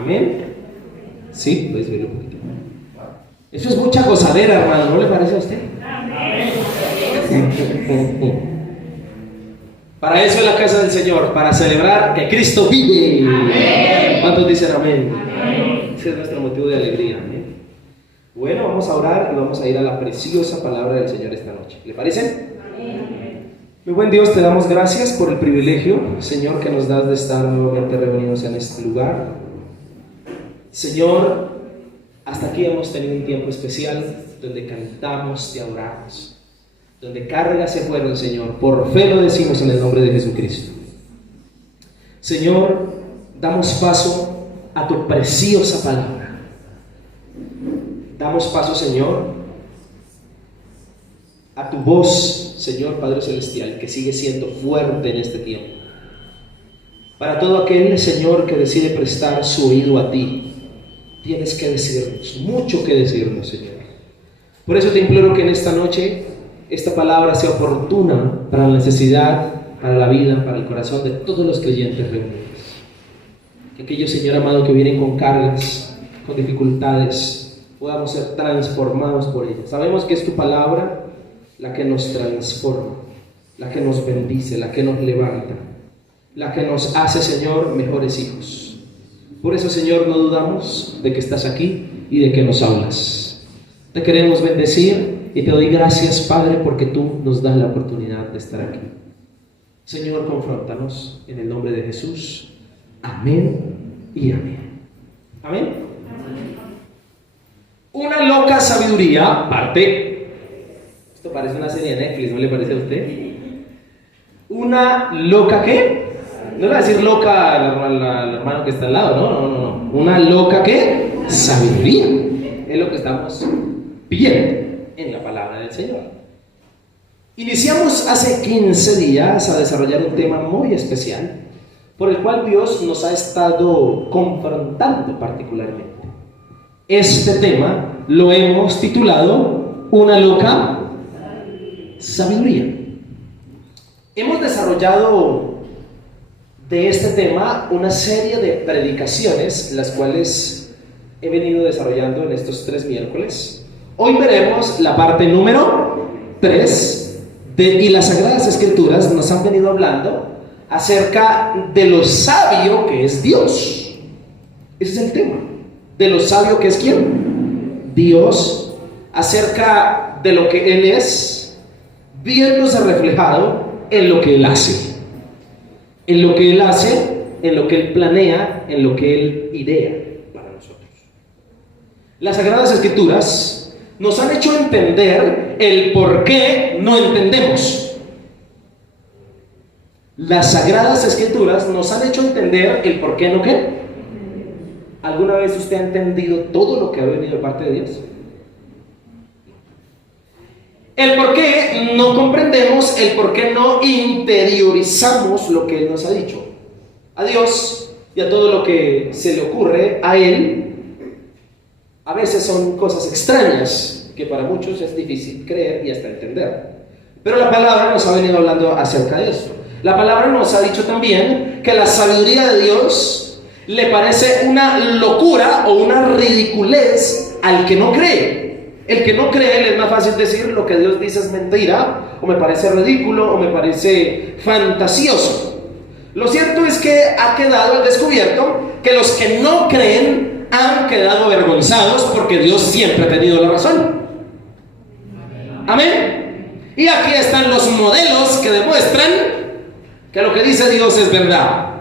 Amén. Sí, puedes subirlo un poquito. Eso es mucha gozadera, hermano, ¿no le parece a usted? Para eso es la casa del Señor, para celebrar que Cristo vive. Amén. ¿Cuántos dicen amén? Amén. Ese es nuestro motivo de alegría. Amén. Bueno, vamos a orar y vamos a ir a la preciosa palabra del Señor esta noche. ¿Le parece? Amén. Muy buen Dios, te damos gracias por el privilegio, Señor, que nos das de estar nuevamente reunidos en este lugar. Señor, hasta aquí hemos tenido un tiempo especial donde cantamos, te adoramos, donde cargas se fueron, Señor. Por fe lo decimos en el nombre de Jesucristo. Señor, damos paso a tu preciosa palabra. Damos paso, Señor, a tu voz, Señor Padre Celestial, que sigue siendo fuerte en este tiempo. Para todo aquel, Señor, que decide prestar su oído a ti, tienes que decirnos, mucho que decirnos, Señor. Por eso te imploro que en esta noche esta palabra sea oportuna para la necesidad, para la vida, para el corazón de todos los creyentes reunidos. Que aquellos, Señor amado, que vienen con cargas, con dificultades, podamos ser transformados por ella. Sabemos que es tu palabra la que nos transforma, la que nos bendice, la que nos levanta, la que nos hace, Señor, mejores hijos. Por eso, Señor, no dudamos de que estás aquí y de que nos hablas. Te queremos bendecir y te doy gracias, Padre, porque tú nos das la oportunidad de estar aquí. Señor, confróntanos en el nombre de Jesús. Amén y amén. Amén. Una loca sabiduría, parte. Esto parece una serie de Netflix, ¿no le parece a usted? Una loca, ¿qué? No le voy a decir loca al hermano que está al lado, no. Una loca, ¿qué? Sabiduría. Es lo que estamos viendo en la palabra del Señor. Iniciamos hace 15 días a desarrollar un tema muy especial, por el cual Dios nos ha estado confrontando particularmente. Este tema lo hemos titulado Una loca sabiduría. Hemos desarrollado de este tema una serie de predicaciones, las cuales he venido desarrollando en estos 3 miércoles. Hoy veremos la parte número 3 y las Sagradas Escrituras nos han venido hablando acerca de lo sabio que es Dios. Ese es el tema, de lo sabio que es ¿quién? Dios, acerca de lo que Él es, viéndose reflejado en lo que Él hace. En lo que Él hace, en lo que Él planea, en lo que Él idea para nosotros. Las Sagradas Escrituras nos han hecho entender el por qué no entendemos. Las Sagradas Escrituras nos han hecho entender el por qué no qué. ¿Alguna vez usted ha entendido todo lo que ha venido de parte de Dios? El por qué no comprendemos, el por qué no interiorizamos lo que Él nos ha dicho. A Dios y a todo lo que se le ocurre a Él, a veces son cosas extrañas que para muchos es difícil creer y hasta entender. Pero la palabra nos ha venido hablando acerca de esto. La palabra nos ha dicho también que la sabiduría de Dios le parece una locura o una ridiculez al que no cree. El que no cree, le es más fácil decir lo que Dios dice es mentira, o me parece ridículo, o me parece fantasioso. Lo cierto es que ha quedado al descubierto que los que no creen han quedado avergonzados porque Dios siempre ha tenido la razón. Amén. Y aquí están los modelos que demuestran que lo que dice Dios es verdad.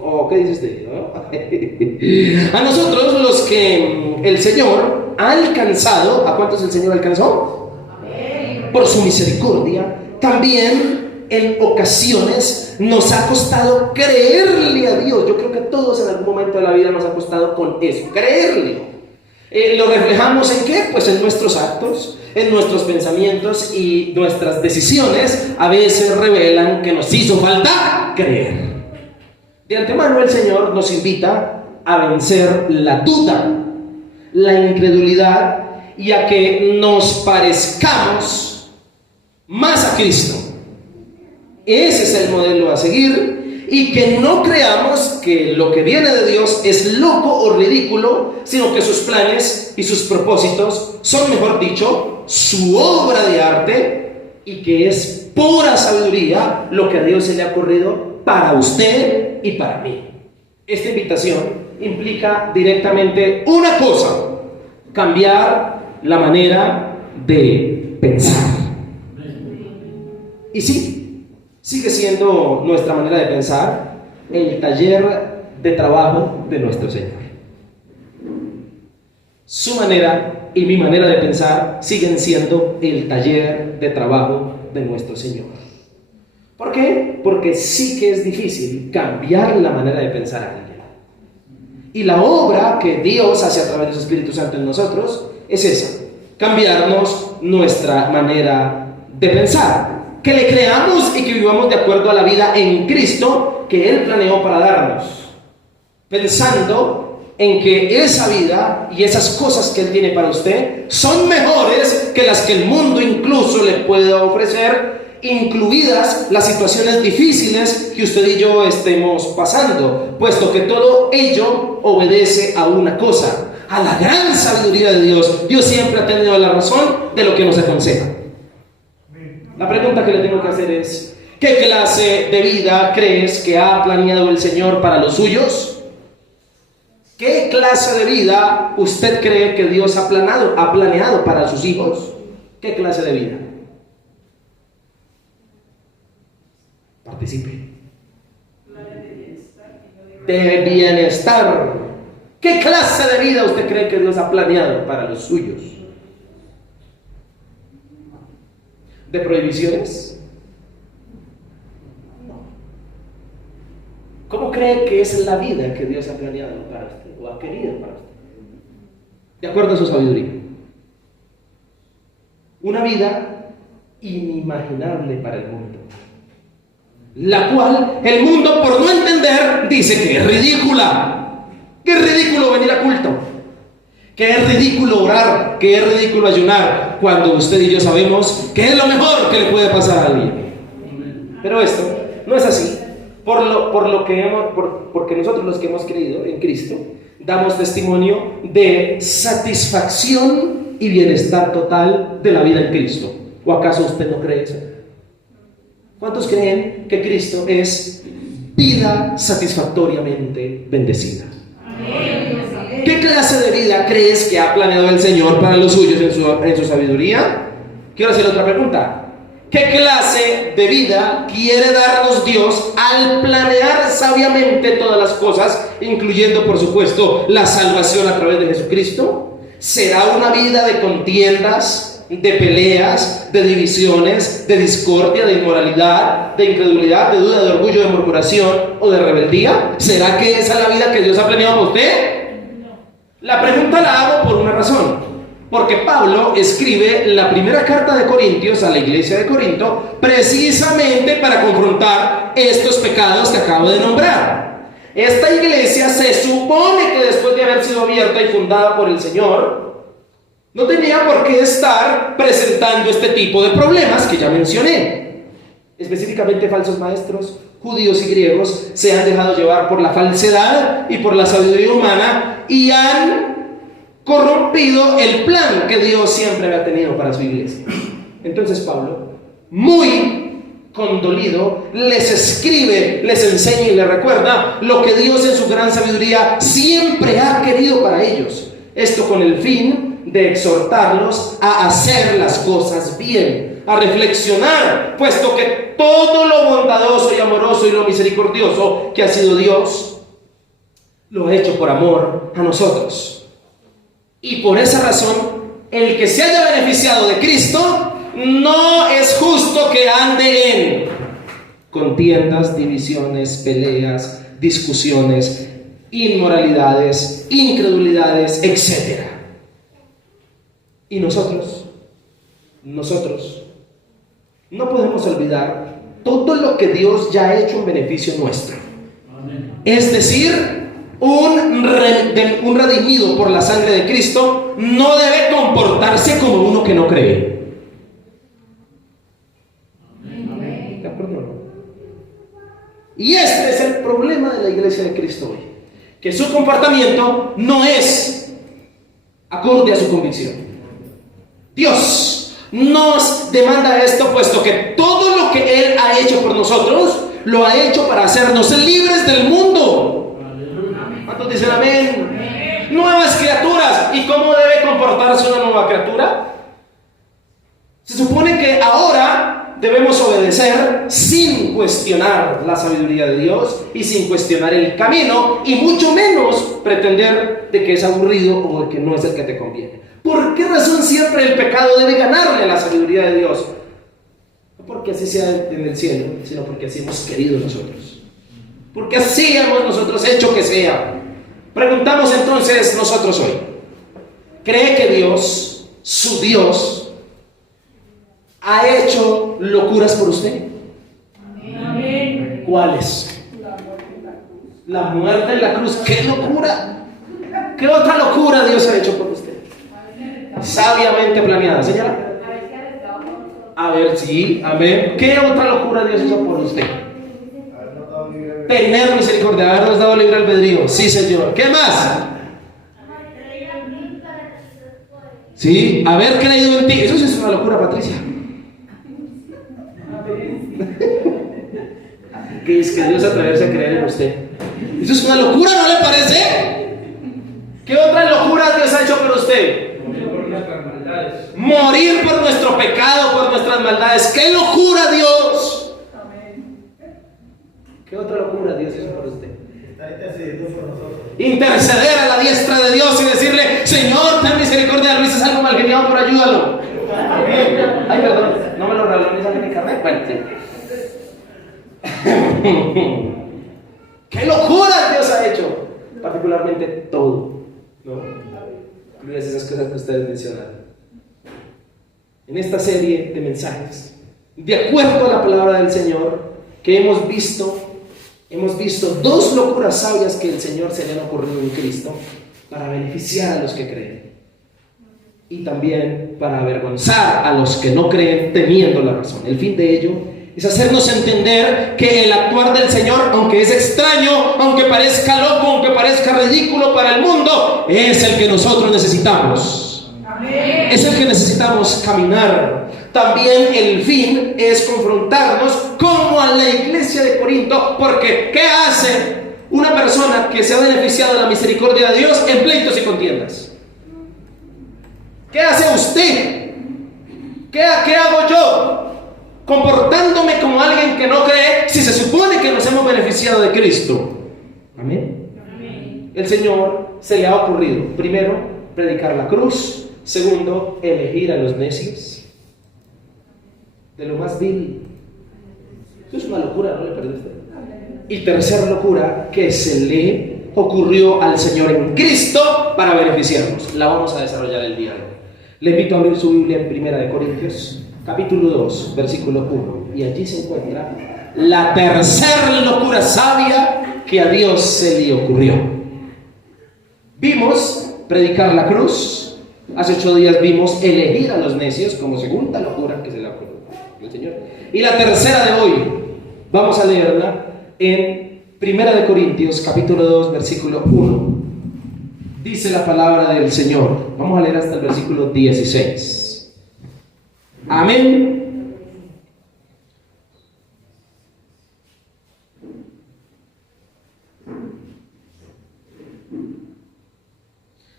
¿O qué dice usted? ¿No? A nosotros los que el Señor ha alcanzado, ¿a cuántos el Señor alcanzó? Por su misericordia, también en ocasiones nos ha costado creerle a Dios. Yo creo que a todos en algún momento de la vida nos ha costado con eso, creerle. ¿Lo reflejamos en qué? Pues en nuestros actos, en nuestros pensamientos, y nuestras decisiones a veces revelan que nos hizo falta creer. De antemano el Señor nos invita a vencer la duda, la incredulidad, y a que nos parezcamos más a Cristo. Ese es el modelo a seguir, y que no creamos que lo que viene de Dios es loco o ridículo, sino que sus planes y sus propósitos son, mejor dicho, su obra de arte, y que es pura sabiduría lo que a Dios se le ha ocurrido para usted y para mí. Esta invitación implica directamente una cosa: cambiar la manera de pensar. Y sí, sigue siendo nuestra manera de pensar el taller de trabajo de nuestro Señor. Su manera y mi manera de pensar siguen siendo el taller de trabajo de nuestro Señor. ¿Por qué? Porque sí que es difícil cambiar la manera de pensar a alguien. Y la obra que Dios hace a través de su Espíritu Santo en nosotros es esa: cambiarnos nuestra manera de pensar. Que le creamos y que vivamos de acuerdo a la vida en Cristo que Él planeó para darnos, pensando en que esa vida y esas cosas que Él tiene para usted son mejores que las que el mundo incluso le pueda ofrecer, incluidas las situaciones difíciles que usted y yo estemos pasando, puesto que todo ello obedece a una cosa: a la gran sabiduría de Dios. Dios siempre ha tenido la razón de lo que nos aconseja. La pregunta que le tengo que hacer es: ¿qué clase de vida crees que ha planeado el Señor para los suyos? ¿Qué clase de vida usted cree que Dios ha planeado para sus hijos? ¿Qué clase de vida? Participe. De bienestar. ¿Qué clase de vida usted cree que Dios ha planeado para los suyos? ¿De prohibiciones? No. ¿Cómo cree que es la vida que Dios ha planeado para usted o ha querido para usted? De acuerdo a su sabiduría. Una vida inimaginable para el mundo, la cual el mundo, por no entender, dice que es ridícula. Que es ridículo venir a culto, que es ridículo orar, que es ridículo ayunar, cuando usted y yo sabemos que es lo mejor que le puede pasar a alguien. Pero esto no es así, porque nosotros, los que hemos creído en Cristo, damos testimonio de satisfacción y bienestar total de la vida en Cristo. ¿O acaso usted no cree eso? ¿Cuántos creen que Cristo es vida satisfactoriamente bendecida? ¿Qué clase de vida crees que ha planeado el Señor para los suyos en su sabiduría? Quiero hacer otra pregunta. ¿Qué clase de vida quiere darnos Dios al planear sabiamente todas las cosas, incluyendo, por supuesto, la salvación a través de Jesucristo? ¿Será una vida de contiendas, de peleas, de divisiones, de discordia, de inmoralidad, de incredulidad, de duda, de orgullo, de murmuración o de rebeldía? ¿Será que esa es la vida que Dios ha planeado para usted? La pregunta la hago por una razón, porque Pablo escribe la primera carta de Corintios a la iglesia de Corinto precisamente para confrontar estos pecados que acabo de nombrar. Esta iglesia se supone que después de haber sido abierta y fundada por el Señor, no tenía por qué estar presentando este tipo de problemas que ya mencioné. Específicamente, falsos maestros, judíos y griegos, se han dejado llevar por la falsedad y por la sabiduría humana y han corrompido el plan que Dios siempre había tenido para su iglesia. Entonces Pablo, muy condolido, les escribe, les enseña y les recuerda lo que Dios en su gran sabiduría siempre ha querido para ellos. Esto con el fin de exhortarlos a hacer las cosas bien, a reflexionar, puesto que todo lo bondadoso y amoroso y lo misericordioso que ha sido Dios, lo ha hecho por amor a nosotros. Y por esa razón, el que se haya beneficiado de Cristo, no es justo que ande en contiendas, divisiones, peleas, discusiones, inmoralidades, incredulidades, etc. Y nosotros no podemos olvidar todo lo que Dios ya ha hecho en beneficio nuestro. Es decir, un redimido por la sangre de Cristo no debe comportarse como uno que no cree. ¿De acuerdo? Y este es el problema de la iglesia de Cristo hoy, que su comportamiento no es acorde a su convicción. Dios nos demanda esto, puesto que todo lo que Él ha hecho por nosotros, lo ha hecho para hacernos libres del mundo. ¿Cuántos dicen amén? Nuevas criaturas. ¿Y cómo debe comportarse una nueva criatura? Se supone que ahora debemos obedecer sin cuestionar la sabiduría de Dios y sin cuestionar el camino, y mucho menos pretender de que es aburrido o de que no es el que te conviene. ¿Por qué razón siempre el pecado debe ganarle la sabiduría de Dios? No porque así sea en el cielo, sino porque así hemos querido nosotros, porque así hemos nosotros hecho que sea. Preguntamos entonces nosotros hoy: ¿cree que Dios, su Dios, ha hecho locuras por usted? Amén. ¿Cuáles? La muerte en la cruz. ¡Qué locura! ¿Qué otra locura Dios ha hecho por usted? Sabiamente planeada, señora. A ver, sí, amén. ¿Qué otra locura Dios hizo por usted? Tener misericordia, habernos dado libre albedrío. Sí, Señor. ¿Qué más? Sí, haber creído en ti. Eso sí es una locura, Patricia. Que es que Dios atreverse a creer en usted. Eso es una locura, ¿no le parece? ¿Qué otra locura Dios ha hecho por usted? Morir por nuestro pecado, por nuestras maldades. ¡Qué locura, Dios! ¿Qué otra locura Dios hizo por usted? Interceder a la diestra de Dios y decirle: Señor, ten misericordia de Luis, es algo mal geniado, pero ayúdalo. Ay, perdón, no me lo regaló ni sale mi carnet. Bueno, sí. ¡Qué locura Dios ha hecho! Particularmente todo, ¿no? Incluidas esas cosas que ustedes mencionaron. En esta serie de mensajes, de acuerdo a la palabra del Señor, que hemos visto dos locuras sabias que el Señor se le han ocurrido en Cristo para beneficiar a los que creen, y también para avergonzar a los que no creen teniendo la razón. El fin de ello es hacernos entender que el actuar del Señor, aunque es extraño, aunque parezca loco, aunque parezca ridículo para el mundo, es el que nosotros necesitamos. Amén. Es el que necesitamos caminar. También el fin es confrontarnos como a la iglesia de Corinto, porque ¿qué hace una persona que se ha beneficiado de la misericordia de Dios en pleitos y contiendas? ¿Qué hace usted? ¿Qué hago yo? Comportándome como alguien que no cree, si se supone que nos hemos beneficiado de Cristo. Amén. Amén. El Señor se le ha ocurrido, primero, predicar la cruz. Segundo, elegir a los necios de lo más vil. Eso es una locura, ¿no le perdiste? Y tercera locura que se le ocurrió al Señor en Cristo para beneficiarnos. La vamos a desarrollar el día de hoy. Le invito a abrir su Biblia en 1 Corintios capítulo 2, versículo 1, y allí se encuentra la tercera locura sabia que a Dios se le ocurrió. Vimos predicar la cruz. Hace 8 días vimos elegir a los necios como segunda locura que se le ocurrió al Señor. Y la tercera de hoy vamos a leerla en 1 Corintios capítulo 2, versículo 1. Dice la palabra del Señor. Vamos a leer hasta el versículo 16. Amén.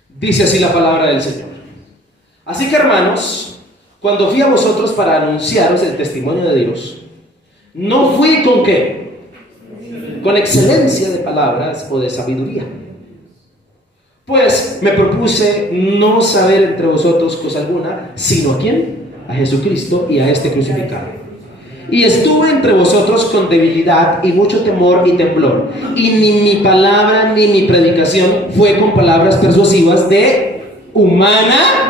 Dice así la palabra del Señor. Así que, hermanos, cuando fui a vosotros para anunciaros el testimonio de Dios, no fui con ¿qué? Con excelencia de palabras o de sabiduría. Pues me propuse no saber entre vosotros cosa alguna, sino a ¿quién? A Jesucristo y a este crucificado. Y estuve entre vosotros con debilidad y mucho temor y temblor. Y ni mi palabra ni mi predicación fue con palabras persuasivas de humana,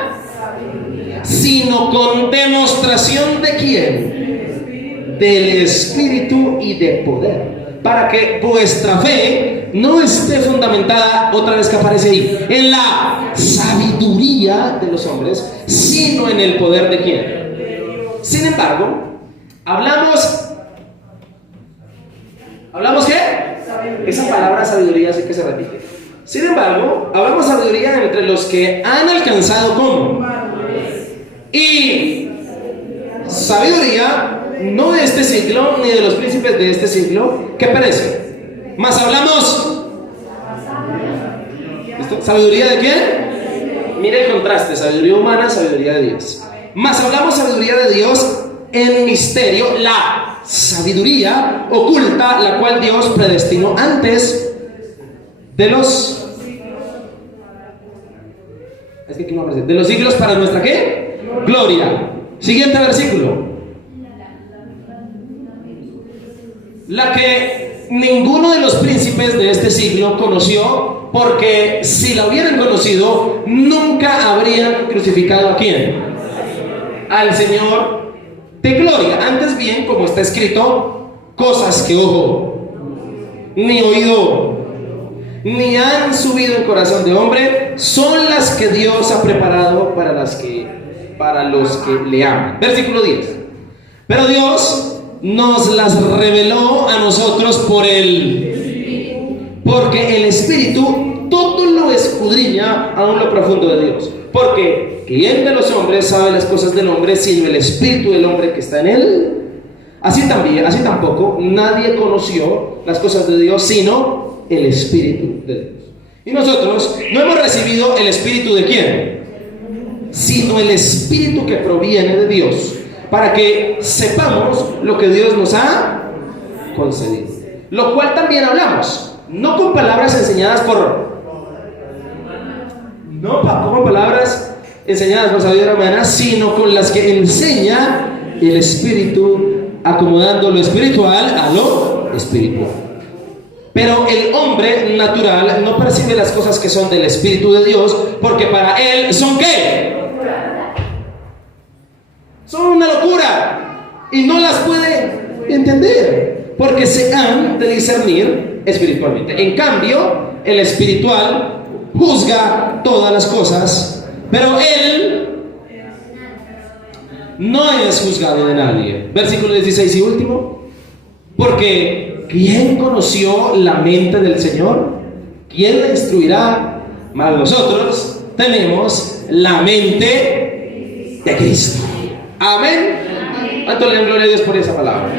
sino con demostración de ¿quién? Del Espíritu y de poder, para que vuestra fe no esté fundamentada, otra vez que aparece ahí, en la sabiduría de los hombres, sino en el poder de ¿quién? Sin embargo, hablamos ¿Hablamos qué? Esa palabra sabiduría sí que se repite. Sin embargo, hablamos sabiduría entre los que han alcanzado ¿cómo? Y sabiduría no de este siglo, ni de los príncipes de este siglo, que perece. Más hablamos. ¿Sabiduría de quién? Mire el contraste, sabiduría humana, sabiduría de Dios. Más hablamos sabiduría de Dios en misterio, la sabiduría oculta, la cual Dios predestinó antes de los... Es que aquí no aparece. De los siglos para nuestra ¿qué? Gloria. Siguiente versículo. La que ninguno de los príncipes de este siglo conoció, porque si la hubieran conocido, nunca habrían crucificado ¿a quién? Al Señor de gloria. Antes bien, como está escrito, cosas que ojo ni oído ni han subido en corazón de hombre son las que Dios ha preparado para los que le aman. Versículo 10. Pero Dios nos las reveló a nosotros porque el Espíritu todo lo escudriña aún lo profundo de Dios. Porque ¿quién de los hombres sabe las cosas del hombre sino el espíritu del hombre que está en él? Así tampoco nadie conoció las cosas de Dios sino el espíritu de Dios. Y nosotros no hemos recibido el espíritu de quién, sino el espíritu que proviene de Dios, para que sepamos lo que Dios nos ha concedido. Lo cual también hablamos, no con palabras enseñadas por sabiduría humana, sino con las que enseña el Espíritu, acomodando lo espiritual a lo espiritual. Pero el hombre natural no percibe las cosas que son del Espíritu de Dios, porque para él son ¿qué? Son una locura y no las puede entender, porque se han de discernir espiritualmente. En cambio, el espiritual juzga todas las cosas, pero él no es juzgado de nadie. Versículo 16 y último. Porque ¿quién conoció la mente del Señor? ¿Quién la instruirá? Mas nosotros tenemos la mente de Cristo. Amén. ¿Cuánto le dan gloria a Dios por esa palabra?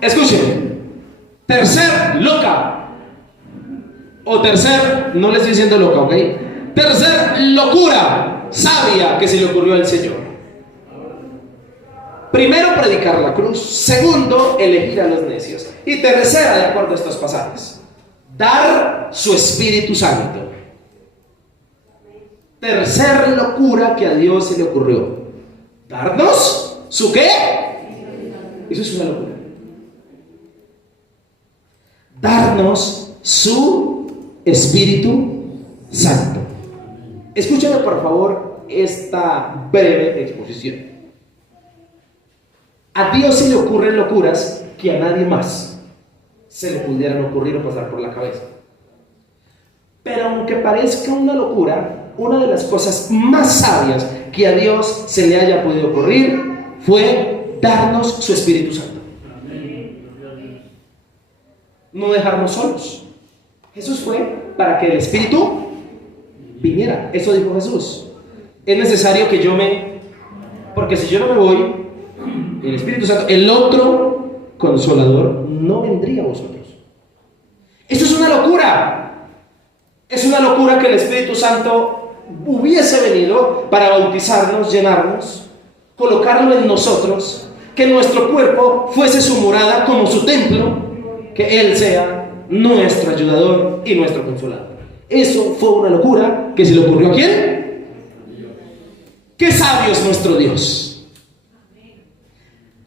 Escuchen. Tercer loca. O tercer, no le estoy diciendo loca, ¿ok? Tercer locura sabia que se le ocurrió al Señor. Primero, predicar la cruz. Segundo, elegir a los necios. Y tercera, de acuerdo a estos pasajes, dar su Espíritu Santo. Tercer locura que a Dios se le ocurrió. ¿Darnos su qué? Eso es una locura. Darnos su Espíritu Santo. Escúchame por favor esta breve exposición. A Dios se le ocurren locuras que a nadie más se le pudieran ocurrir o pasar por la cabeza. Pero aunque parezca una locura, una de las cosas más sabias que a Dios se le haya podido ocurrir fue darnos su Espíritu Santo. No dejarnos solos. Jesús fue para que el Espíritu viniera. Eso dijo Jesús. Es necesario que porque si yo no me voy, el Espíritu Santo, el otro Consolador, no vendría a vosotros. Eso es una locura. Es una locura que el Espíritu Santo hubiese venido para bautizarnos, llenarnos, colocarlo en nosotros, que nuestro cuerpo fuese su morada como su templo, que Él sea nuestro ayudador y nuestro consolador. Eso fue una locura que se le ocurrió a ¿quién? ¡Qué sabio es nuestro Dios!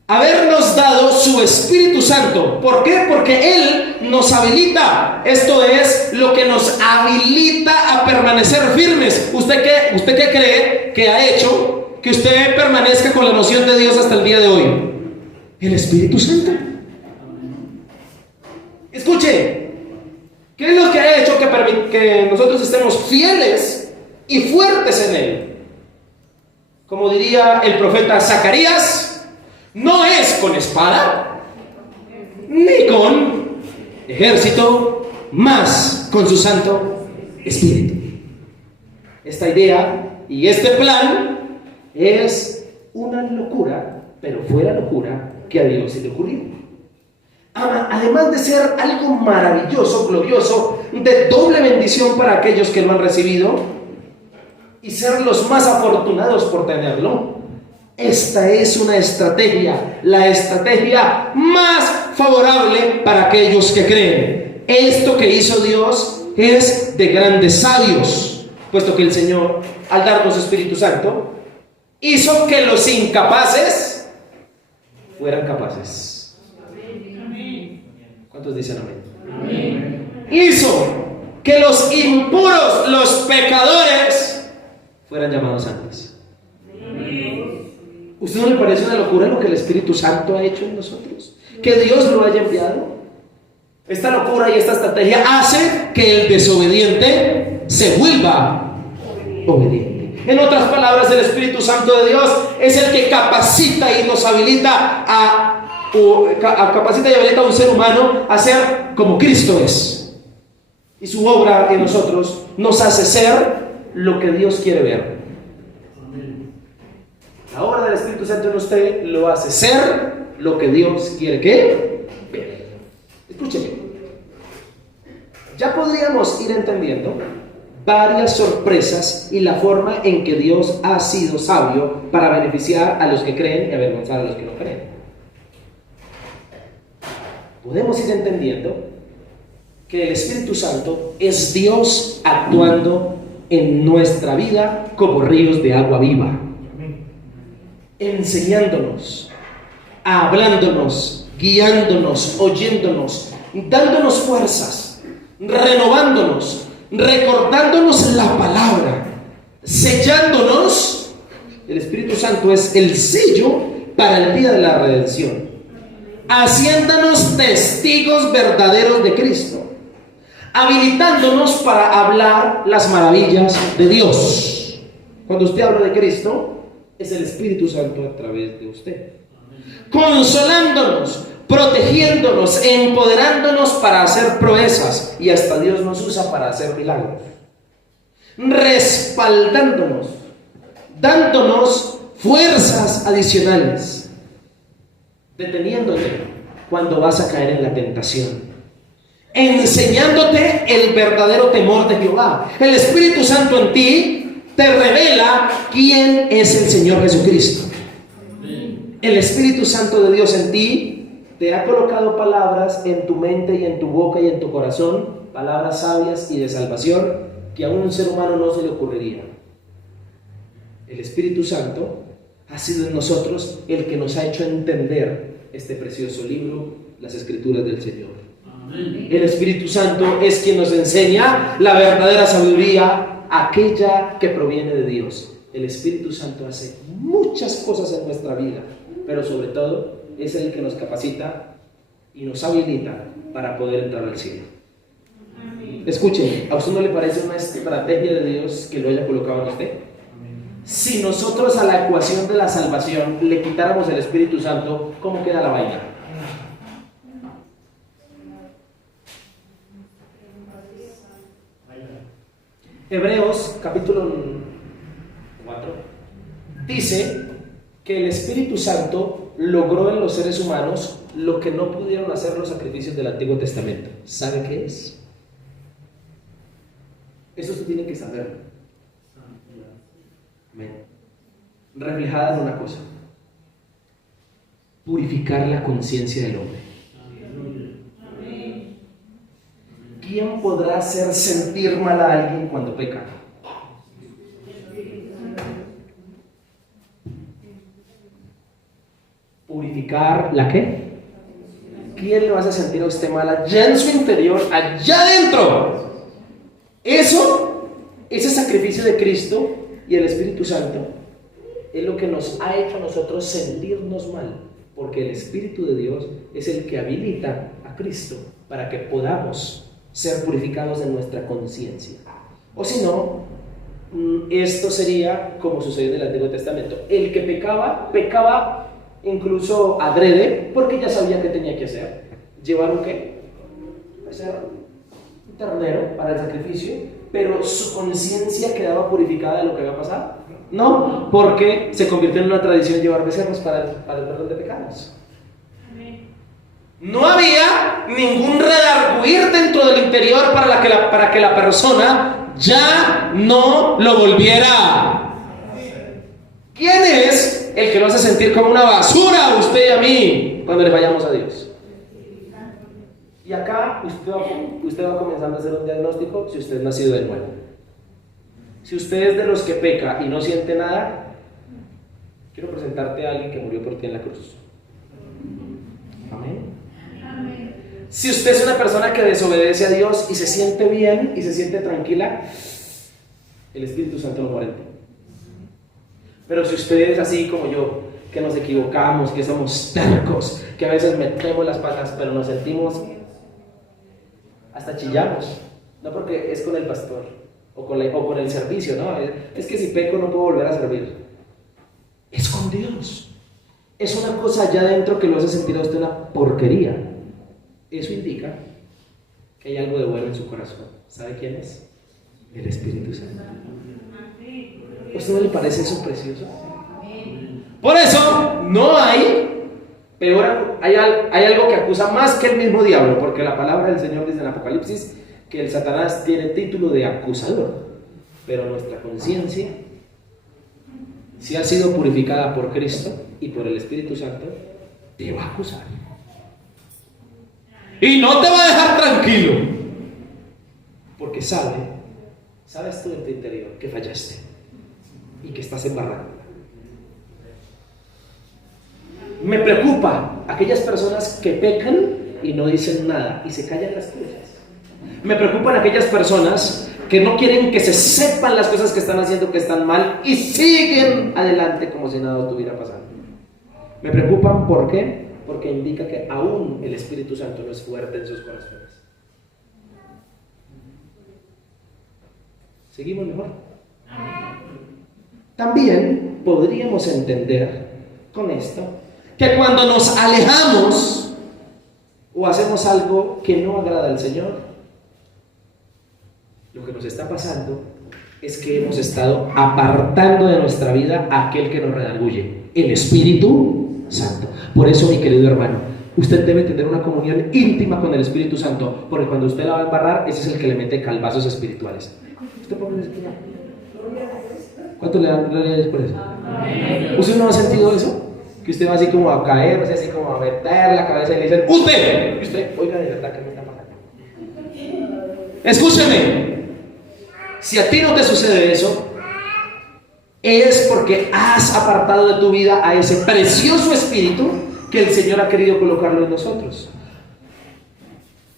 Habernos dado su Espíritu Santo. ¿Por qué? Porque Él nos habilita. Esto es lo que nos habilita a permanecer firmes. ¿Usted qué cree que ha hecho que usted permanezca con la noción de Dios hasta el día de hoy? El Espíritu Santo. Escuche, ¿qué es lo que ha hecho que nosotros estemos fieles y fuertes en Él? Como diría el profeta Zacarías, no es con espada, ni con ejército, más con su Santo Espíritu. Esta idea y este plan es una locura, pero fue la locura que a Dios se le ocurrió. Además de ser algo maravilloso, glorioso, de doble bendición para aquellos que lo han recibido y ser los más afortunados por tenerlo, esta es una estrategia, la estrategia más favorable para aquellos que creen. Esto que hizo Dios es de grandes sabios, puesto que el Señor, al darnos Espíritu Santo, hizo que los incapaces fueran capaces. ¿Cuántos dicen amén? Amén. Hizo que los impuros, los pecadores, fueran llamados santos. ¿Usted no le parece una locura lo que el Espíritu Santo ha hecho en nosotros? Que Dios lo haya enviado. Esta locura y esta estrategia hace que el desobediente se vuelva obediente. En otras palabras, el Espíritu Santo de Dios es el que capacita y nos habilita capacita y habilita a un ser humano a ser como Cristo es. Y su obra en nosotros nos hace ser lo que Dios quiere ver. La obra del Espíritu Santo en usted lo hace ser lo que Dios quiere que ver. Escúcheme. Ya podríamos ir entendiendo varias sorpresas y la forma en que Dios ha sido sabio para beneficiar a los que creen y avergonzar a los que no creen. Podemos ir entendiendo que el Espíritu Santo es Dios actuando en nuestra vida como ríos de agua viva, enseñándonos, hablándonos, guiándonos, oyéndonos, dándonos fuerzas, renovándonos, recordándonos la palabra, sellándonos. El Espíritu Santo es el sello para el día de la redención, haciéndonos testigos verdaderos de Cristo, habilitándonos para hablar las maravillas de Dios. Cuando usted habla de Cristo, es el Espíritu Santo a través de usted, consolándonos, protegiéndonos, empoderándonos para hacer proezas, y hasta Dios nos usa para hacer milagros, respaldándonos, dándonos fuerzas adicionales, deteniéndote cuando vas a caer en la tentación, enseñándote el verdadero temor de Jehová. El Espíritu Santo en ti te revela quién es el Señor Jesucristo. El Espíritu Santo de Dios en ti te ha colocado palabras en tu mente y en tu boca y en tu corazón, palabras sabias y de salvación que a un ser humano no se le ocurriría. El Espíritu Santo ha sido en nosotros el que nos ha hecho entender este precioso libro, las Escrituras del Señor. Amén. El Espíritu Santo es quien nos enseña la verdadera sabiduría, aquella que proviene de Dios. El Espíritu Santo hace muchas cosas en nuestra vida, pero sobre todo es el que nos capacita y nos habilita para poder entrar al cielo. Escuchen, ¿a usted no le parece una estrategia de Dios que lo haya colocado en usted? Si nosotros a la ecuación de la salvación le quitáramos el Espíritu Santo, ¿cómo queda la vaina? Hebreos capítulo 4 dice que el Espíritu Santo logró en los seres humanos lo que no pudieron hacer los sacrificios del Antiguo Testamento. ¿Sabe qué es? Eso se tiene que saber. Amén. Reflejada en una cosa: purificar la conciencia del hombre. ¿Quién podrá hacer sentir mal a alguien cuando peca? Purificar ¿la qué? ¿Quién le va a hacer sentir a usted mal allá en su interior, allá adentro? Eso, ese sacrificio de Cristo y el Espíritu Santo es lo que nos ha hecho a nosotros sentirnos mal, porque el Espíritu de Dios es el que habilita a Cristo para que podamos ser purificados en nuestra conciencia. O si no, esto sería como sucedió en el Antiguo Testamento. El que pecaba incluso adrede, porque ya sabía qué tenía que hacer. llevar un qué, un ternero para el sacrificio, pero su conciencia quedaba purificada de lo que había pasado. No, porque se convirtió en una tradición llevar becerros para el perdón de pecados. No había ningún redarguir dentro del interior para que la persona ya no lo volviera. ¿Quién es el que lo hace sentir como una basura a usted y a mí cuando le fallamos a Dios? Y acá usted va comenzando a hacer un diagnóstico si usted es nacido de nuevo. Si usted es de los que peca y no siente nada, quiero presentarte a alguien que murió por ti en la cruz. Amén. Si usted es una persona que desobedece a Dios y se siente bien y se siente tranquila, el Espíritu Santo no muere en ti. Pero si usted es así como yo, que nos equivocamos, que somos tercos, que a veces metemos las patas, pero nos sentimos, hasta chillamos, no porque es con el pastor o con el servicio, no, es que si peco no puedo volver a servir. Es con Dios. Es una cosa allá adentro que lo hace sentir a usted una porquería. Eso indica que hay algo de bueno en su corazón. ¿Sabe quién es? El Espíritu Santo. ¿A usted no le parece eso precioso? Por eso no hay peor, hay algo que acusa más que el mismo diablo, porque la palabra del Señor dice en Apocalipsis que el Satanás tiene título de acusador, pero nuestra conciencia, si ha sido purificada por Cristo y por el Espíritu Santo, te va a acusar y no te va a dejar tranquilo, porque sabes tú en tu interior que fallaste y que estás embarrado. Me preocupa aquellas personas que pecan y no dicen nada y se callan las cosas. Me preocupan aquellas personas que no quieren que se sepan las cosas que están haciendo, que están mal, y siguen adelante como si nada estuviera pasando. Me preocupan, ¿por qué? Porque indica que aún el Espíritu Santo no es fuerte en sus corazones. ¿Seguimos mejor? También podríamos entender con esto que cuando nos alejamos o hacemos algo que no agrada al Señor, lo que nos está pasando es que hemos estado apartando de nuestra vida a aquel que nos redarguye, el Espíritu Santo. Por eso, mi querido hermano, usted debe tener una comunión íntima con el Espíritu Santo, porque cuando usted la va a embarrar, ese es el que le mete calvazos espirituales. ¿Usted puede decir? ¿Cuánto le dan gloria a Dios por eso? Amén. ¿Usted no ha sentido eso? Que usted va así como a caer, así como a meter la cabeza y le dicen, ¡usted! Y usted, oiga, de verdad, ¿qué me está pasando? Escúcheme, si a ti no te sucede eso, es porque has apartado de tu vida a ese precioso espíritu que el Señor ha querido colocarlo en nosotros.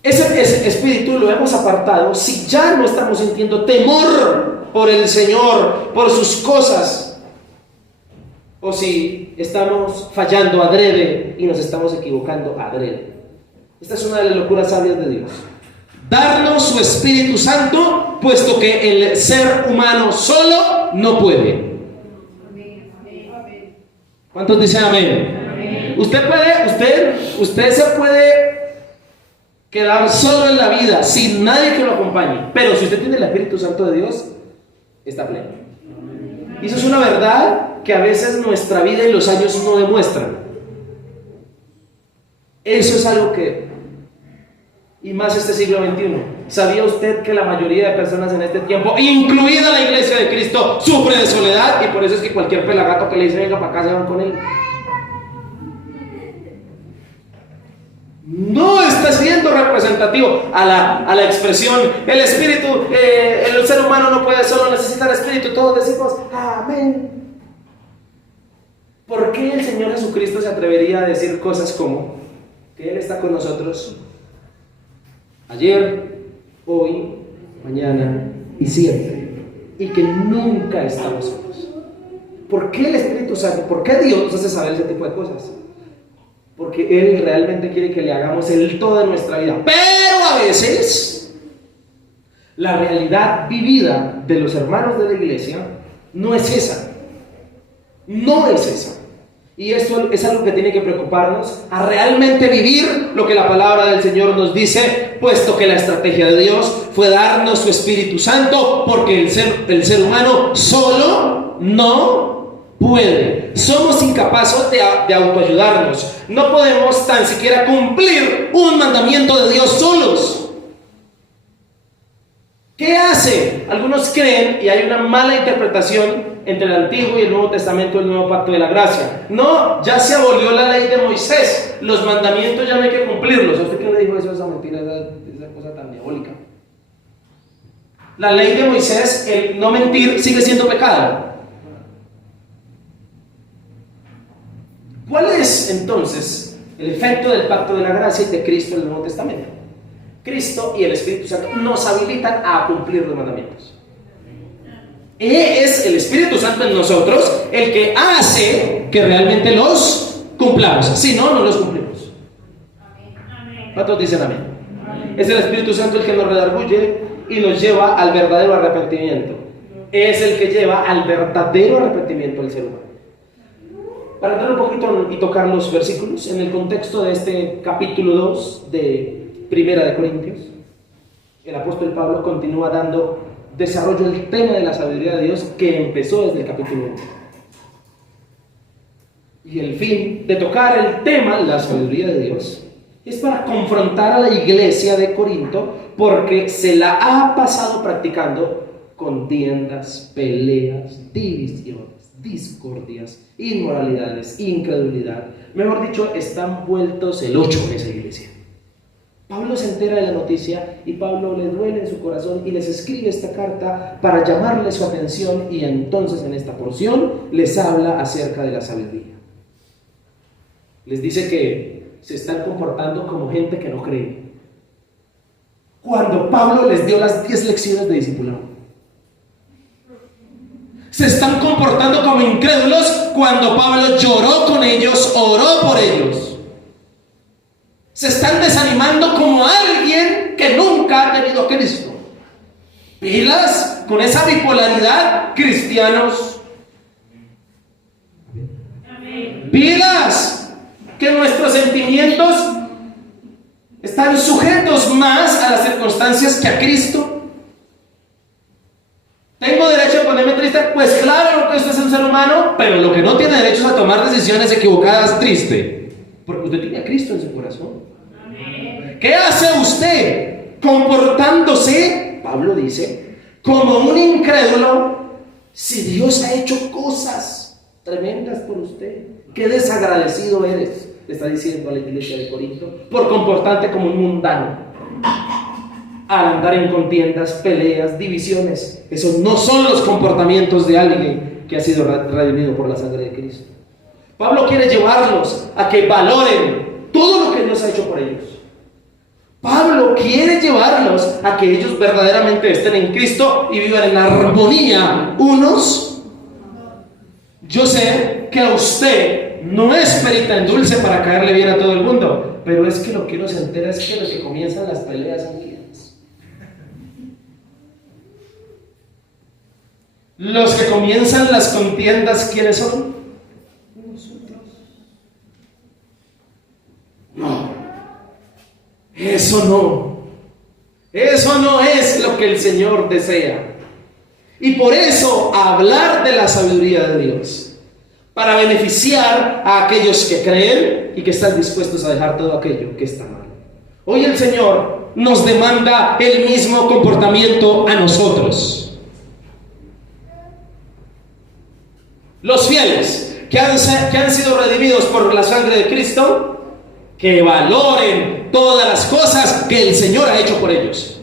Ese espíritu lo hemos apartado si ya no estamos sintiendo temor por el Señor, por sus cosas, o si estamos fallando adrede y nos estamos equivocando adrede. Esta es una de las locuras sabias de Dios: darnos su Espíritu Santo, puesto que el ser humano solo no puede. ¿Cuántos dicen amén? Usted se puede quedar solo en la vida sin nadie que lo acompañe, pero si usted tiene el Espíritu Santo de Dios, está pleno. Y eso es una verdad que a veces nuestra vida y los años no demuestran. Eso es algo que, y más este siglo XXI, ¿sabía usted que la mayoría de personas en este tiempo, incluida la iglesia de Cristo, sufre de soledad? Y por eso es que cualquier pelagato que le dice venga para acá se van con él. No está siendo representativo a la expresión el espíritu, el ser humano no puede solo, necesita el espíritu. Todos decimos amén. ¿Por qué el Señor Jesucristo se atrevería a decir cosas como que Él está con nosotros ayer, hoy, mañana y siempre, y que nunca estamos solos? ¿Por qué el Espíritu Santo? ¿Por qué Dios nos hace saber ese tipo de cosas? Porque Él realmente quiere que le hagamos el todo de nuestra vida. Pero a veces la realidad vivida de los hermanos de la iglesia no es esa. No es esa. Y esto es algo que tiene que preocuparnos, a realmente vivir lo que la palabra del Señor nos dice, puesto que la estrategia de Dios fue darnos su Espíritu Santo, porque el ser humano solo no puede. Somos incapaces de autoayudarnos. No podemos tan siquiera cumplir un mandamiento de Dios solos. ¿Qué hace? Algunos creen, y hay una mala interpretación entre el Antiguo y el Nuevo Testamento, el Nuevo Pacto de la Gracia. No, ya se abolió la ley de Moisés. Los mandamientos ya no hay que cumplirlos. ¿A usted quién le dijo eso, esa mentira, esa cosa tan diabólica? La ley de Moisés, el no mentir, sigue siendo pecado. ¿Cuál es entonces el efecto del Pacto de la Gracia y de Cristo en el Nuevo Testamento? Cristo y el Espíritu Santo nos habilitan a cumplir los mandamientos. Es el Espíritu Santo en nosotros el que hace que realmente los cumplamos. Si no, no los cumplimos. ¿Cuántos dicen amén? Es el Espíritu Santo el que nos redarguye y nos lleva al verdadero arrepentimiento. Es el que lleva al verdadero arrepentimiento del ser humano. Para entrar un poquito y tocar los versículos en el contexto de este capítulo 2 de Primera de Corintios, el apóstol Pablo continúa dando desarrollo al tema de la sabiduría de Dios que empezó desde el capítulo 1. Y el fin de tocar el tema, la sabiduría de Dios, es para confrontar a la iglesia de Corinto, porque se la ha pasado practicando contiendas, peleas, divisiones, discordias, inmoralidades, incredulidad. Mejor dicho, están vueltos el 8 en esa iglesia. Pablo se entera de la noticia y Pablo le duele en su corazón y les escribe esta carta para llamarle su atención, y entonces en esta porción les habla acerca de la sabiduría. Les dice que se están comportando como gente que no cree, cuando Pablo les dio las 10 lecciones de discipulado. Se están comportando como incrédulos cuando Pablo lloró con ellos, oró por ellos. Se están desanimando como alguien que nunca ha tenido a Cristo. Pilas con esa bipolaridad, cristianos. Pilas que nuestros sentimientos están sujetos más a las circunstancias que a Cristo. ¿Tengo derecho a ponerme triste? Pues claro que usted es un ser humano, pero lo que no tiene derecho es a tomar decisiones equivocadas triste, porque usted tiene a Cristo en su corazón. ¿Qué hace usted comportándose, Pablo dice, como un incrédulo, si Dios ha hecho cosas tremendas por usted? Qué desagradecido eres, le está diciendo a la iglesia de Corinto, por comportarte como un mundano, al andar en contiendas, peleas, divisiones. Esos no son los comportamientos de alguien que ha sido redimido por la sangre de Cristo. Pablo quiere llevarlos a que valoren todo lo que Dios ha hecho por ellos. Pablo quiere llevarlos a que ellos verdaderamente estén en Cristo y vivan en armonía unos. Yo sé que a usted no es perita en dulce para caerle bien a todo el mundo, pero es que lo que uno se entera es que los que comienzan las peleas son quienes. Los que comienzan las contiendas, ¿quiénes son? Nosotros. No. Eso no es lo que el Señor desea. Y por eso hablar de la sabiduría de Dios, para beneficiar a aquellos que creen y que están dispuestos a dejar todo aquello que está mal. Hoy el Señor nos demanda el mismo comportamiento a nosotros. Los fieles que han sido redimidos por la sangre de Cristo, que valoren todas las cosas que el Señor ha hecho por ellos.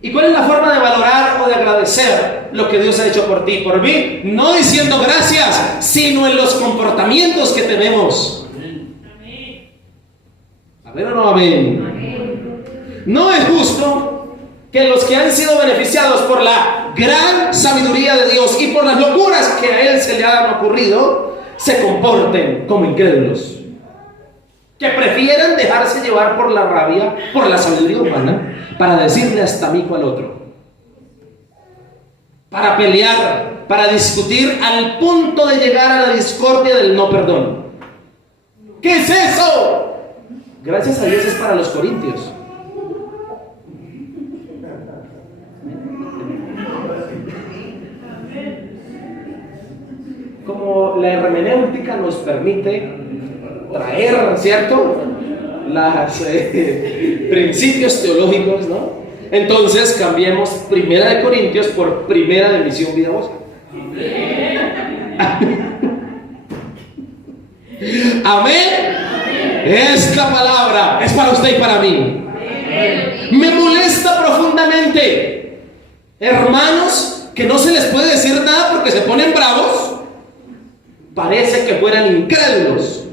¿Y cuál es la forma de valorar o de agradecer lo que Dios ha hecho por ti y por mí? No diciendo gracias, sino en los comportamientos que tenemos. ¿Amén o no amén? No es justo que los que han sido beneficiados por la gran sabiduría de Dios y por las locuras que a Él se le han ocurrido, se comporten como incrédulos, que prefieran dejarse llevar por la rabia, por la sabiduría humana, para decirle hasta mí cual otro. para pelear, para discutir al punto de llegar a la discordia del no perdón. ¿Qué es eso? Gracias a Dios es para los corintios. Como la hermenéutica nos permite traer, ¿cierto?, los principios teológicos, ¿no? Entonces cambiemos Primera de Corintios por Primera de Misión Vida Voz. Amén. Esta palabra es para usted y para mí. Me molesta profundamente, hermanos, que no se les puede decir nada porque se ponen bravos. Parece que fueran incrédulos.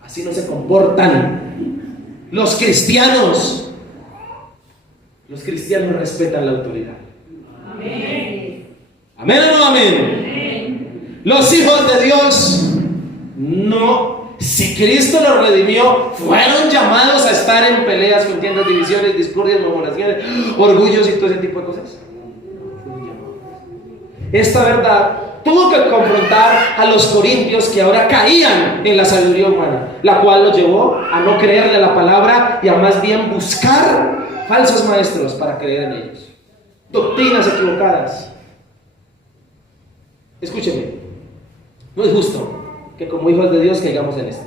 Así no se comportan los cristianos. Los cristianos respetan la autoridad. Amén. ¿Amén o no amén? Amén. Los hijos de Dios no. Si Cristo los redimió, fueron llamados a estar en peleas, contiendas, divisiones, discordias, murmuraciones, orgullos y todo ese tipo de cosas. Esta verdad tuvo que confrontar a los corintios que ahora caían en la sabiduría humana, la cual los llevó a no creerle a la palabra y a más bien buscar falsos maestros para creer en ellos, doctrinas equivocadas. Escúchenme, no es justo que como hijos de Dios caigamos en esto.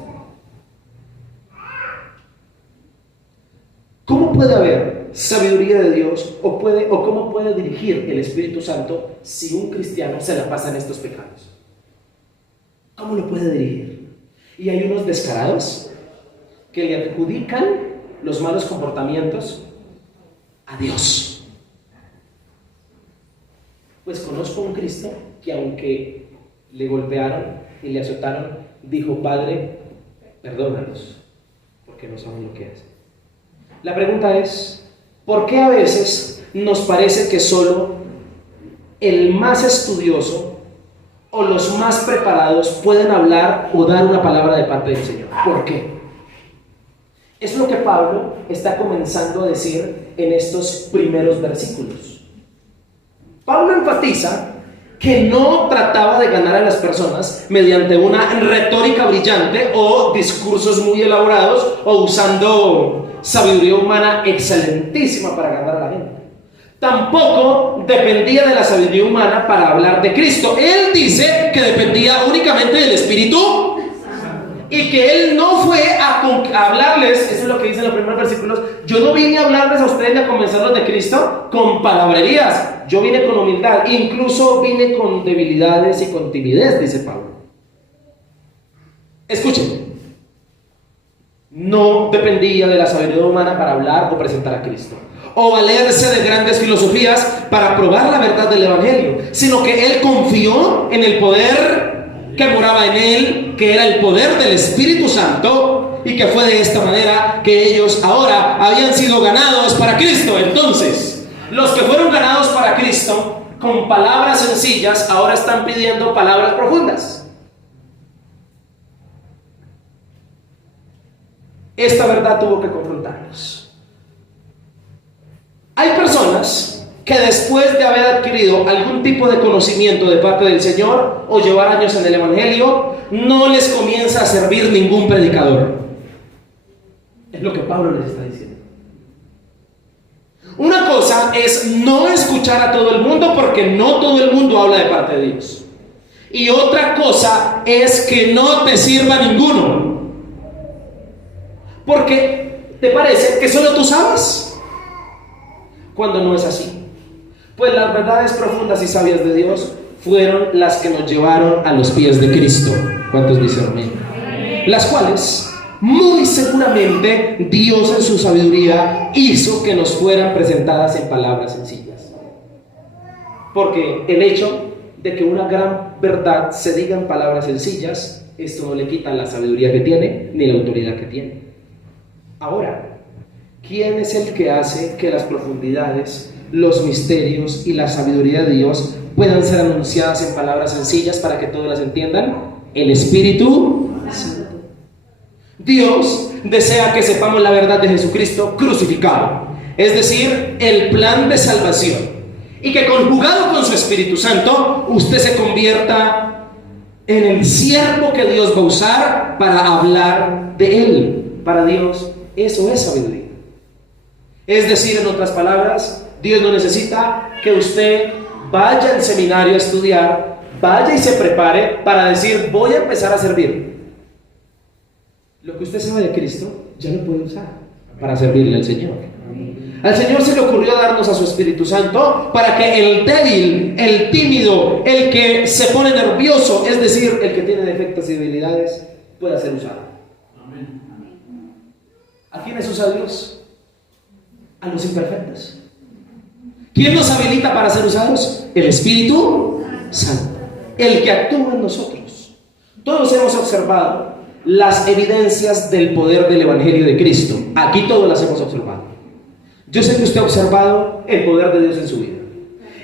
¿Cómo puede haber sabiduría de Dios o cómo puede dirigir el Espíritu Santo si un cristiano se la pasa en estos pecados? ¿Cómo lo puede dirigir? Y hay unos descarados que le adjudican los malos comportamientos a Dios. Pues conozco un Cristo que, aunque le golpearon y le azotaron, dijo: Padre, perdónalos, porque no saben lo que hacen. La pregunta es: ¿por qué a veces nos parece que solo el más estudioso o los más preparados pueden hablar o dar una palabra de parte del Señor? ¿Por qué? Es lo que Pablo está comenzando a decir en estos primeros versículos. Pablo enfatiza que no trataba de ganar a las personas mediante una retórica brillante o discursos muy elaborados o usando sabiduría humana excelentísima para ganar a la gente. Tampoco dependía de la sabiduría humana para hablar de Cristo. Él dice que dependía únicamente del Espíritu y que él no fue a hablarles, eso es lo que dice en los primeros versículos: yo no vine a hablarles a ustedes y a convencerlos de Cristo con palabrerías, yo vine con humildad, incluso vine con debilidades y con timidez, dice Pablo. Escuchen, no dependía de la sabiduría humana para hablar o presentar a Cristo, o valerse de grandes filosofías para probar la verdad del Evangelio, sino que él confió en el poder que moraba en él, que era el poder del Espíritu Santo, y que fue de esta manera que ellos ahora habían sido ganados para Cristo. Entonces, los que fueron ganados para Cristo con palabras sencillas, ahora están pidiendo palabras profundas. Esta verdad tuvo que confrontarnos. Hay personas que después de haber adquirido algún tipo de conocimiento de parte del Señor o llevar años en el Evangelio, no les comienza a servir ningún predicador. Es lo que Pablo les está diciendo. Una cosa es no escuchar a todo el mundo, porque no todo el mundo habla de parte de Dios. Y otra cosa es que no te sirva ninguno, porque te parece que solo tú sabes, cuando no es así. Pues las verdades profundas y sabias de Dios fueron las que nos llevaron a los pies de Cristo. ¿Cuántos dicen amén? Las cuales muy seguramente Dios en su sabiduría hizo que nos fueran presentadas en palabras sencillas. Porque el hecho de que una gran verdad se diga en palabras sencillas, esto no le quita la sabiduría que tiene ni la autoridad que tiene. Ahora, ¿quién es el que hace que las profundidades, los misterios y la sabiduría de Dios puedan ser anunciadas en palabras sencillas para que todos las entiendan? El Espíritu Santo. Dios desea que sepamos la verdad de Jesucristo crucificado, es decir, el plan de salvación, y que conjugado con su Espíritu Santo, usted se convierta en el siervo que Dios va a usar para hablar de Él. Para Dios, eso es sabiduría. Es decir, en otras palabras, Dios no necesita que usted vaya al seminario a estudiar, vaya y se prepare para decir, voy a empezar a servir. Lo que usted sabe de Cristo, ya lo puede usar para servirle al Señor. Al Señor se le ocurrió darnos a su Espíritu Santo para que el débil, el tímido, el que se pone nervioso, es decir, el que tiene defectos y debilidades, pueda ser usado. ¿A quiénes usa Dios? A los imperfectos. ¿Quién nos habilita para ser usados? El Espíritu Santo, el que actúa en nosotros. Todos hemos observado las evidencias del poder del Evangelio de Cristo. Aquí todos las hemos observado. Yo sé que usted ha observado el poder de Dios en su vida.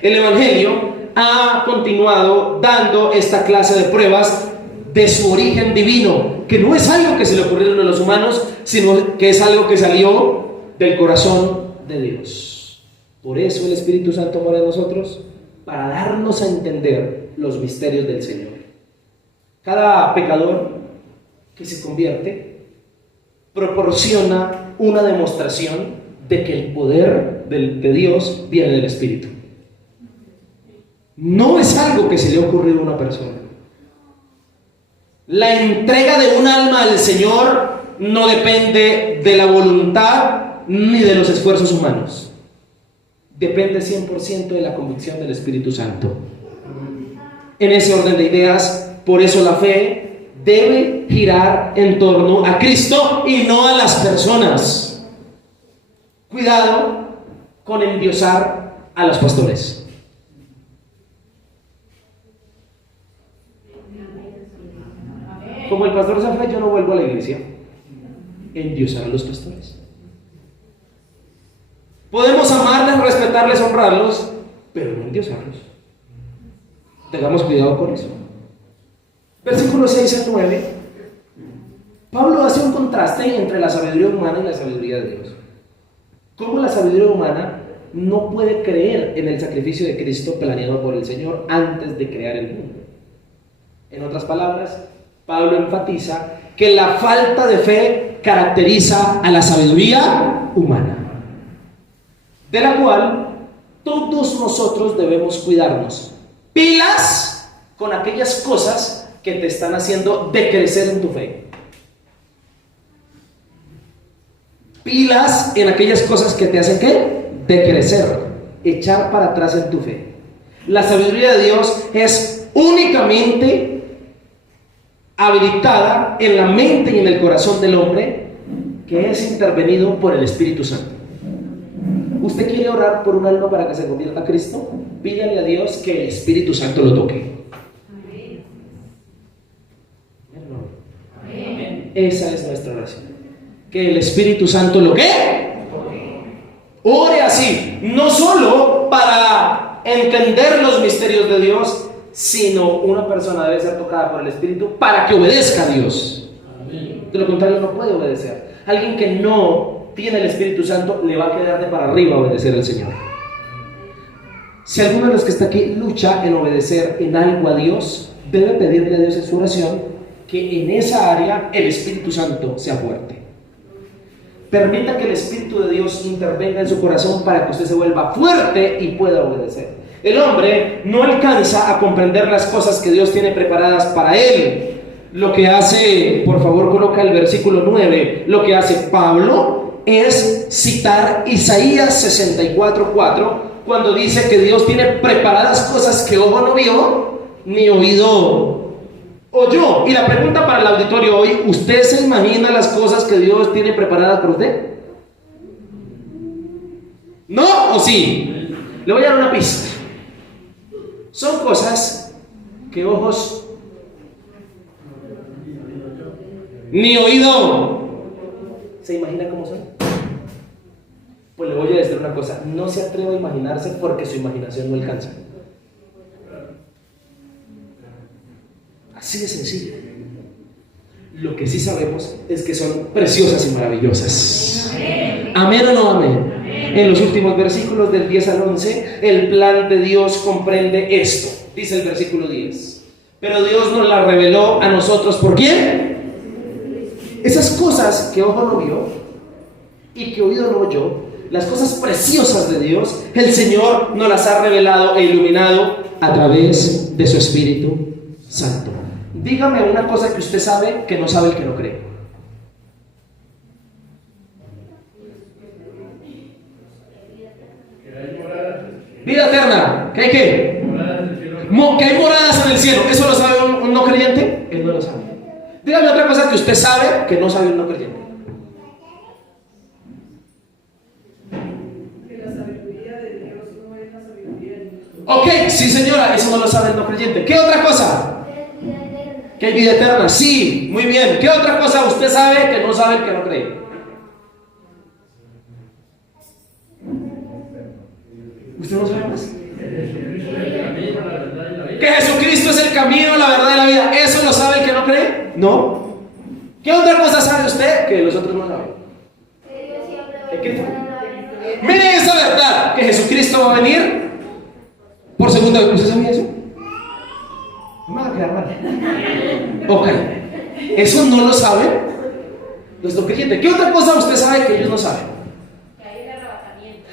El Evangelio ha continuado dando esta clase de pruebas de su origen divino, que no es algo que se le ocurrieron a los humanos, sino que es algo que salió del corazón de Dios. Por eso el Espíritu Santo mora en nosotros, para darnos a entender los misterios del Señor. Cada pecador que se convierte proporciona una demostración de que el poder de Dios viene del Espíritu. No es algo que se le ha ocurrido a una persona. La entrega de un alma al Señor no depende de la voluntad ni de los esfuerzos humanos. Depende 100% de la convicción del Espíritu Santo. En ese orden de ideas, por eso la fe debe girar en torno a Cristo y no a las personas. Cuidado con endiosar a los pastores. Como el pastor se fue, yo no vuelvo a la iglesia. Endiosar a los pastores. Podemos amarles, respetarles, honrarlos, pero no endiosarlos. Tengamos cuidado con eso. Versículos 6 al 9. Pablo hace un contraste entre la sabiduría humana y la sabiduría de Dios. Cómo la sabiduría humana no puede creer en el sacrificio de Cristo planeado por el Señor antes de crear el mundo. En otras palabras, Pablo enfatiza que la falta de fe caracteriza a la sabiduría humana, de la cual todos nosotros debemos cuidarnos. Pilas con aquellas cosas que te están haciendo decrecer en tu fe. Pilas en aquellas cosas que te hacen ¿qué? Decrecer, echar para atrás en tu fe. La sabiduría de Dios es únicamente habilitada en la mente y en el corazón del hombre, que es intervenido por el Espíritu Santo. ¿Usted quiere orar por un alma para que se convierta a Cristo? Pídale a Dios que el Espíritu Santo lo toque. Amén. Esa es nuestra oración. Que el Espíritu Santo lo ¿qué? Ore así, no solo para entender los misterios de Dios, sino una persona debe ser tocada por el Espíritu para que obedezca a Dios. De lo contrario no puede obedecer. Alguien que no tiene el Espíritu Santo le va a quedar de para arriba obedecer al Señor. Si alguno de los que está aquí lucha en obedecer en algo a Dios, debe pedirle a Dios en su oración que en esa área el Espíritu Santo sea fuerte. Permita que el Espíritu de Dios intervenga en su corazón para que usted se vuelva fuerte y pueda obedecer. El hombre no alcanza a comprender las cosas que Dios tiene preparadas para él. Lo que hace, por favor coloca el versículo 9, lo que hace Pablo es citar Isaías 64:4, cuando dice que Dios tiene preparadas cosas que ojo no vio, ni oído oyó. Y la pregunta para el auditorio hoy: ¿usted se imagina las cosas que Dios tiene preparadas para usted? ¿No o sí? Le voy a dar una pista. Son cosas que ojos ni oído. ¿Se imagina cómo son? Pues le voy a decir una cosa: no se atreva a imaginarse porque su imaginación no alcanza. Así de sencillo. Lo que sí sabemos es que son preciosas y maravillosas. ¿Amén o no amén? En los últimos versículos del 10 al 11, el plan de Dios comprende esto. Dice el versículo 10. Pero Dios nos la reveló a nosotros. ¿Por quién? Esas cosas que ojo no vio y que oído no oyó, las cosas preciosas de Dios, el Señor nos las ha revelado e iluminado a través de su Espíritu Santo. Dígame una cosa que usted sabe que no sabe el que no cree. Vida eterna. ¿Qué hay qué? Que hay moradas en el cielo. ¿Eso lo sabe un no creyente? Él no lo sabe. Dígame otra cosa que usted sabe que no sabe un no creyente. Que la sabiduría de Dios no es la sabiduría de Dios. Ok, sí señora, eso no lo sabe el no creyente. ¿Qué otra cosa? Que hay vida eterna. Sí, muy bien. ¿Qué otra cosa usted sabe que no sabe el que no cree? ¿Usted no sabe más? Que Jesucristo es el camino, la verdad y la vida. ¿Eso lo sabe el que no cree? No. ¿Qué otra cosa sabe usted que los otros no saben? Miren esa verdad, que Jesucristo va a venir por segunda vez. ¿Usted sabía eso? No me va a quedar mal. Ok. ¿Eso no lo saben los no creyentes? ¿Qué otra cosa usted sabe que ellos no saben?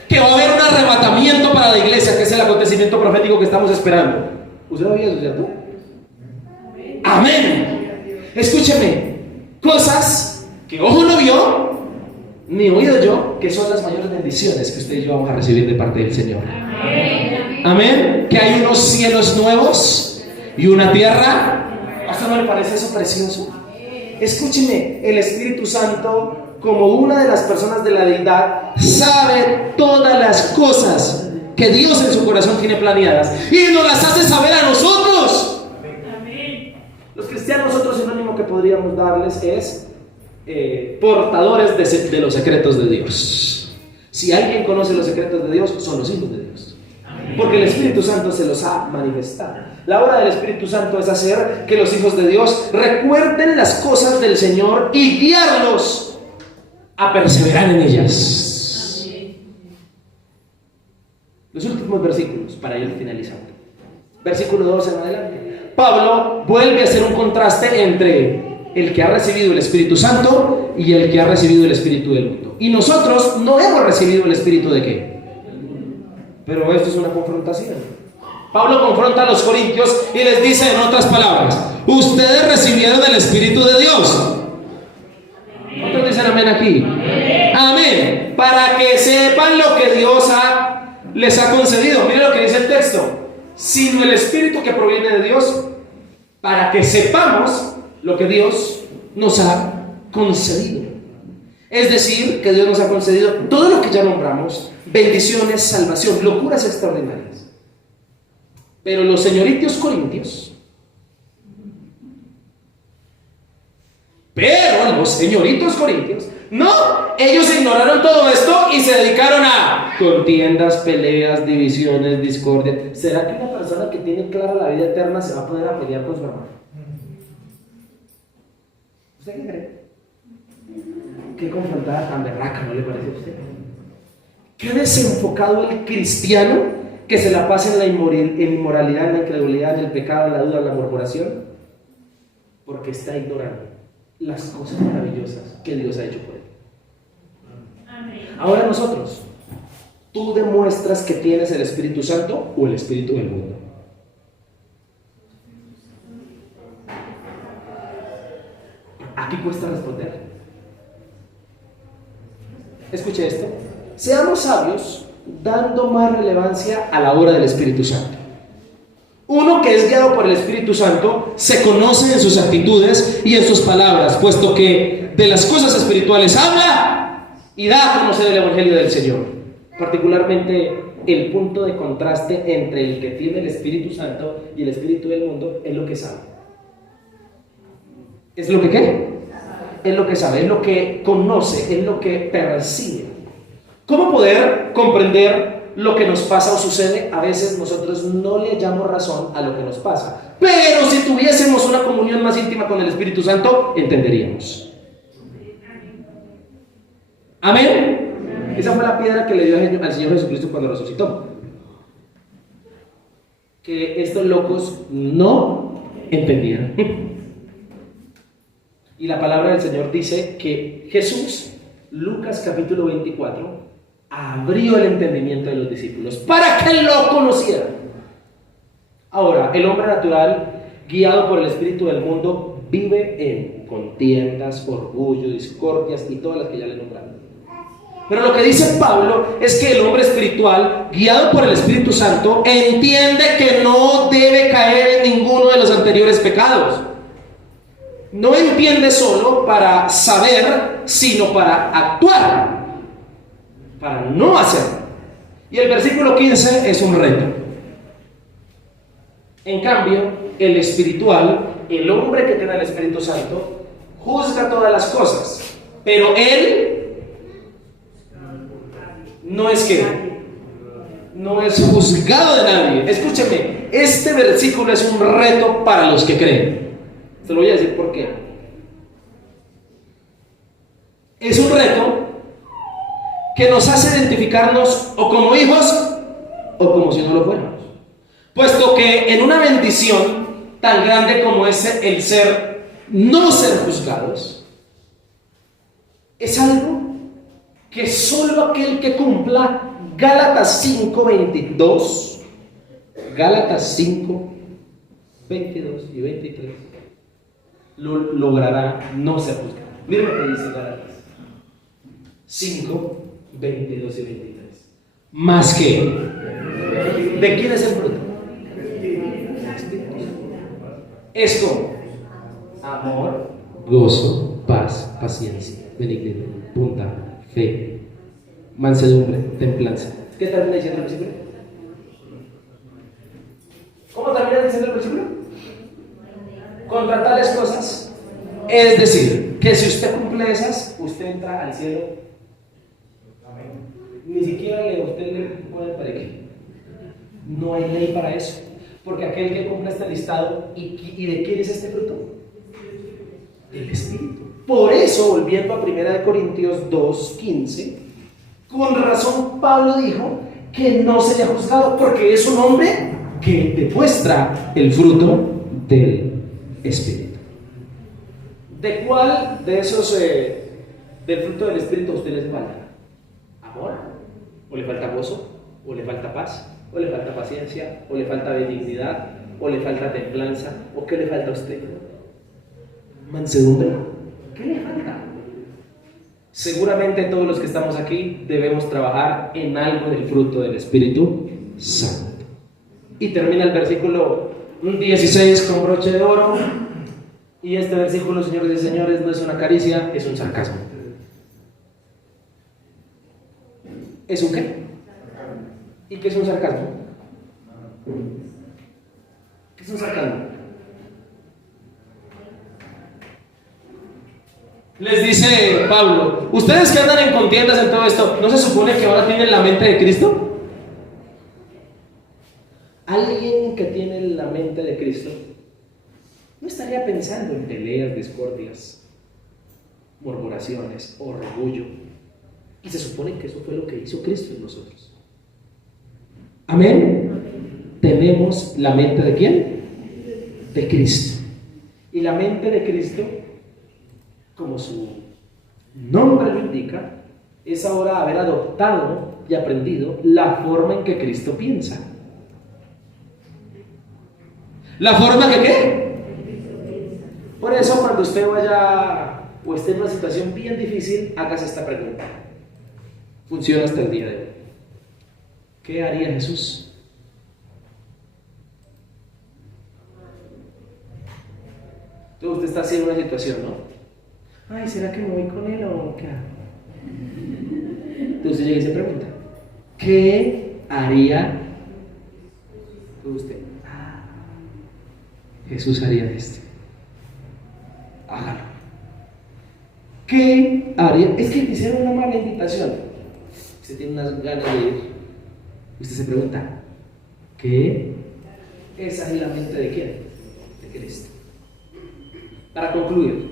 Que va a haber un arrebatamiento para la iglesia, que es el acontecimiento profético que estamos esperando. ¿Usted sabía eso, cierto? Amén. Escúcheme, cosas que ojo no vio, ni oído yo, que son las mayores bendiciones que usted y yo vamos a recibir de parte del Señor. Amén. Que hay unos cielos nuevos y una tierra. ¿A usted no le parece eso precioso? Escúcheme, el Espíritu Santo, como una de las personas de la deidad, sabe todas las cosas que Dios en su corazón tiene planeadas y nos las hace saber a nosotros. Los cristianos, otro sinónimo que podríamos darles es portadores de los secretos de Dios. Si alguien conoce los secretos de Dios, son los hijos de Dios, porque el Espíritu Santo se los ha manifestado. La obra del Espíritu Santo es hacer que los hijos de Dios recuerden las cosas del Señor y guiarlos a perseverar en ellas. Los últimos versículos para ir finalizando. Versículo 12 en adelante. Pablo vuelve a hacer un contraste entre el que ha recibido el Espíritu Santo y el que ha recibido el Espíritu del mundo. Y nosotros no hemos recibido el Espíritu de ¿qué? Pero esto es una confrontación. Pablo confronta a los corintios y les dice en otras palabras: ustedes recibieron el Espíritu de Dios. ¿Cuántos dicen amén aquí? Amén. Para que sepan lo que Dios les ha concedido. Mire lo que dice el texto: sino el Espíritu que proviene de Dios, para que sepamos lo que Dios nos ha concedido. Es decir, que Dios nos ha concedido todo lo que ya nombramos: bendiciones, salvación, locuras extraordinarias. Pero los señoritos corintios, no, ellos ignoraron todo esto y se dedicaron a contiendas, peleas, divisiones, discordia. ¿Será que una persona que tiene clara la vida eterna se va a poner a pelear con su hermano? ¿Usted qué cree? Qué confrontada tan berraca, ¿no le parece a usted? Qué desenfocado el cristiano que se la pasa en la inmoralidad, en la incredulidad, en el pecado, en la duda, en la murmuración, porque está ignorando las cosas maravillosas que Dios ha hecho por él. Ahora nosotros, ¿tú demuestras que tienes el Espíritu Santo o el Espíritu del mundo? Aquí cuesta responder. Escuche esto: seamos sabios dando más relevancia a la obra del Espíritu Santo. Uno que es guiado por el Espíritu Santo se conoce en sus actitudes y en sus palabras, puesto que de las cosas espirituales habla y da a conocer el Evangelio del Señor. Particularmente el punto de contraste entre el que tiene el Espíritu Santo y el Espíritu del mundo es lo que sabe. ¿Es lo que qué? Es lo que sabe, es lo que conoce, es lo que percibe. ¿Cómo poder comprender lo que nos pasa o sucede? A veces nosotros no le hallamos razón a lo que nos pasa, pero si tuviésemos una comunión más íntima con el Espíritu Santo, entenderíamos. ¿Amén? Esa fue la piedra que le dio al Señor Jesucristo cuando resucitó. Que estos locos no entendieron. Y la palabra del Señor dice que Jesús, Lucas capítulo 24, abrió el entendimiento de los discípulos para que lo conocieran. Ahora, el hombre natural, guiado por el espíritu del mundo, vive en contiendas, orgullo, discordias y todas las que ya le nombraron. Pero lo que dice Pablo es que el hombre espiritual, guiado por el Espíritu Santo, entiende que no debe caer en ninguno de los anteriores pecados. No entiende solo para saber, sino para actuar, para no hacerlo. Y el versículo 15 es un reto. En cambio, el espiritual, el hombre que tiene el Espíritu Santo, juzga todas las cosas, pero él no es juzgado de nadie. Escúcheme, este versículo es un reto para los que creen. Se lo voy a decir por qué. Es un reto que nos hace identificarnos o como hijos o como si no lo fuéramos. Puesto que en una bendición tan grande como es el no ser juzgados, es algo que solo aquel que cumpla Gálatas 5:22, Gálatas 5:22 y 23, lo logrará no ser juzgado. Miren lo que dice Gálatas 5:22 y 23. Más que, ¿de quién es el fruto? Es como amor, gozo, paz, paciencia, benignidad, bondad, fe, mansedumbre, templanza. ¿Qué termina diciendo el versículo? ¿Cómo termina diciendo el versículo? Contra tales cosas, es decir, que si usted cumple esas, usted entra al cielo. Ni siquiera usted le pone para qué. No hay ley para eso. Porque aquel que cumple este listado, ¿y de quién es este fruto? Del Espíritu. Por eso, volviendo a 1 Corintios 2:15, con razón Pablo dijo que no sería juzgado, porque es un hombre que demuestra el fruto del Espíritu. ¿De cuál de esos del fruto del Espíritu a usted les falta? ¿Amor? ¿O le falta gozo? ¿O le falta paz? ¿O le falta paciencia? ¿O le falta benignidad? ¿O le falta templanza? ¿O qué le falta a usted? ¿Mansedumbre? ¿Qué le falta? Seguramente todos los que estamos aquí debemos trabajar en algo del fruto del Espíritu Santo. Y termina el versículo 16 con broche de oro. Y este versículo, señores y señores, no es una caricia, es un sarcasmo. ¿Es un qué? ¿Y qué es un sarcasmo? ¿Qué es un sarcasmo? Les dice Pablo, ustedes que andan en contiendas en todo esto, ¿no se supone que ahora tienen la mente de Cristo? Alguien que tiene la mente de Cristo no estaría pensando en peleas, discordias, murmuraciones, orgullo. Y se supone que eso fue lo que hizo Cristo en nosotros. Amén. Tenemos la mente ¿de quién? De Cristo. Y la mente de Cristo, como su nombre lo indica, es ahora haber adoptado y aprendido la forma en que Cristo piensa. ¿La forma que qué? Por eso cuando usted vaya o esté en una situación bien difícil, hágase esta pregunta. Funciona hasta el día de hoy. ¿Qué haría Jesús? Entonces usted está así en una situación, ¿no? Ay, ¿será que me voy con él o qué hago? Entonces llega y se pregunta, ¿qué haría usted? Jesús haría esto. Hágalo. ¿Qué haría? Es que hicieron una mala invitación. Usted tiene unas ganas de ir. Usted se pregunta, ¿qué? Esa es la mente de quién? De Cristo. Para concluir,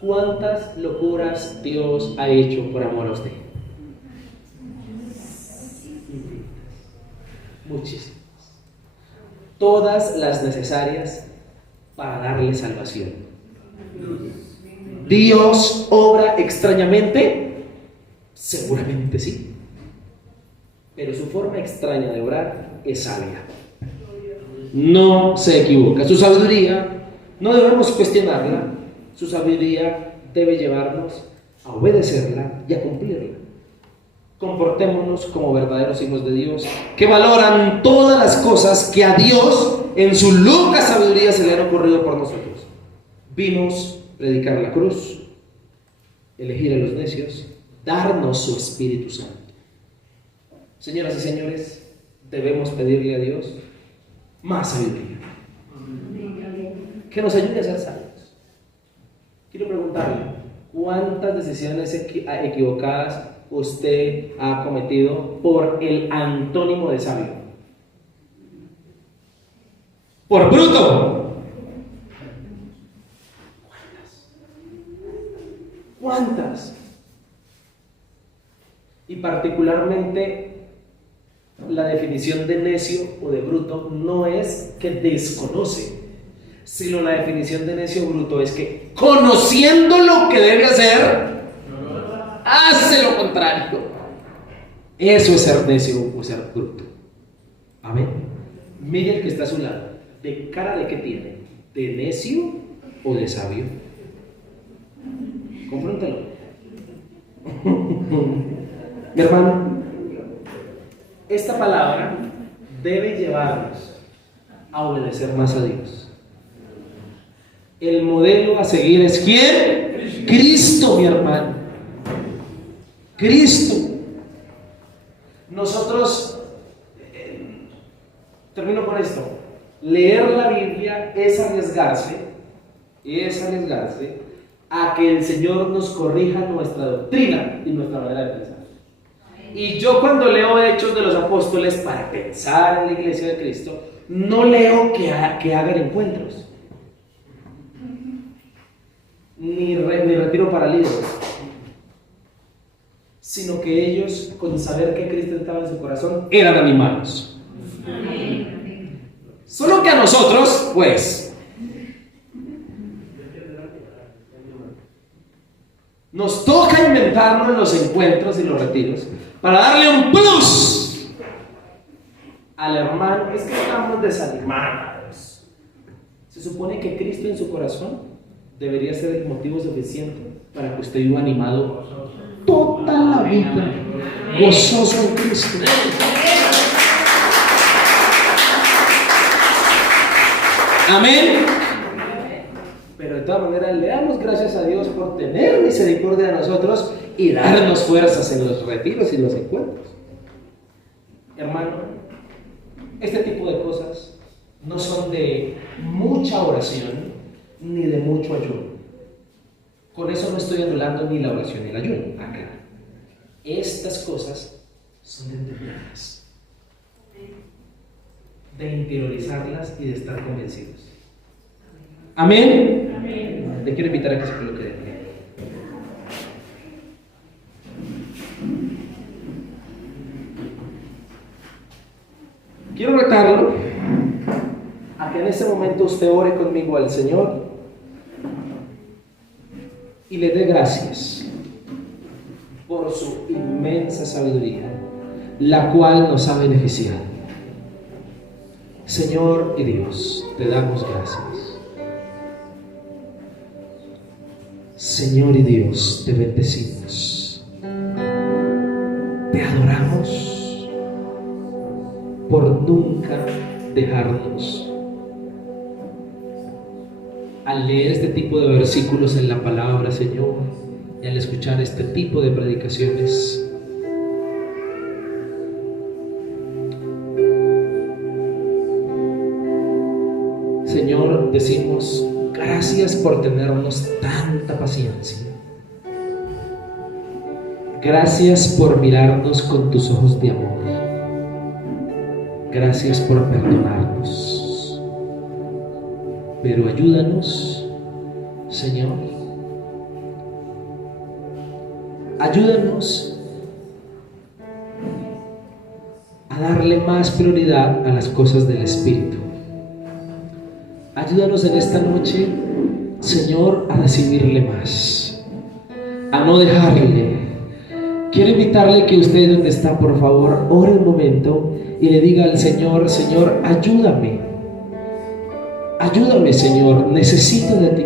¿cuántas locuras Dios ha hecho por amor a usted? muchísimas, todas las necesarias para darle salvación. ¿Dios obra extrañamente? Seguramente sí, pero su forma extraña de obrar es sabia. No se equivoca. Su sabiduría no debemos cuestionarla. Su sabiduría debe llevarnos a obedecerla y a cumplirla. Comportémonos como verdaderos hijos de Dios, que valoran todas las cosas que a Dios en su loca sabiduría se le han ocurrido por nosotros. Vimos predicar la cruz, elegir a los necios, darnos su Espíritu Santo. Señoras y señores, debemos pedirle a Dios más sabiduría, que nos ayude a ser sabios. Quiero preguntarle, ¿cuántas decisiones equivocadas usted ha cometido por el antónimo de sabio? Por bruto. ¿Cuántas? Y particularmente la definición de necio o de bruto no es que desconoce, sino la definición de necio o bruto es que, conociendo lo que debe hacer, hace lo contrario. Eso es ser necio o ser bruto. Amén. Mire el que está a su lado. ¿De cara de qué tiene? ¿De necio o de sabio? Confróntalo. Mi hermano, esta palabra debe llevarnos a obedecer más a Dios. El modelo a seguir es ¿quién? Cristo, mi hermano. Cristo. Nosotros, termino con esto, leer la Biblia es arriesgarse a que el Señor nos corrija nuestra doctrina y nuestra manera de pensar. Y yo cuando leo Hechos de los Apóstoles para pensar en la iglesia de Cristo, no leo que hagan encuentros, ni retiro para líderes, sino que ellos, con saber que Cristo estaba en su corazón, eran animados. Solo que a nosotros, pues, nos toca inventarnos los encuentros y los retiros para darle un plus al hermano. Es que estamos desanimados. Se supone que Cristo en su corazón debería ser el motivo suficiente para que usted viva animado toda la vida, gozoso en Cristo. Amén. Pero de todas maneras le damos gracias a Dios por tener misericordia de nosotros y darnos fuerzas en los retiros y los encuentros. Hermano, este tipo de cosas no son de mucha oración ni de mucho ayuno. Con eso no estoy anulando ni la oración ni el ayuno. Acá. Estas cosas son de entenderlas, de interiorizarlas y de estar convencidos. Amén. Amén. Le quiero invitar a que se coloque de pie. Quiero retarlo a que en este momento usted ore conmigo al Señor y le dé gracias por su inmensa sabiduría, la cual nos ha beneficiado. Señor y Dios, te damos gracias. Señor y Dios, te bendecimos. Te adoramos por nunca dejarnos. Al leer este tipo de versículos en la palabra, Señor, y al escuchar este tipo de predicaciones, Señor, decimos gracias por tenernos tanta paciencia. Gracias por mirarnos con tus ojos de amor. Gracias por perdonarnos. Pero ayúdanos, Señor. Ayúdanos a darle más prioridad a las cosas del Espíritu. Ayúdanos en esta noche, Señor, a recibirle más, a no dejarle. Quiero invitarle que usted donde está, por favor, ore un momento y le diga al Señor: Señor, ayúdame. Ayúdame, Señor, necesito de ti.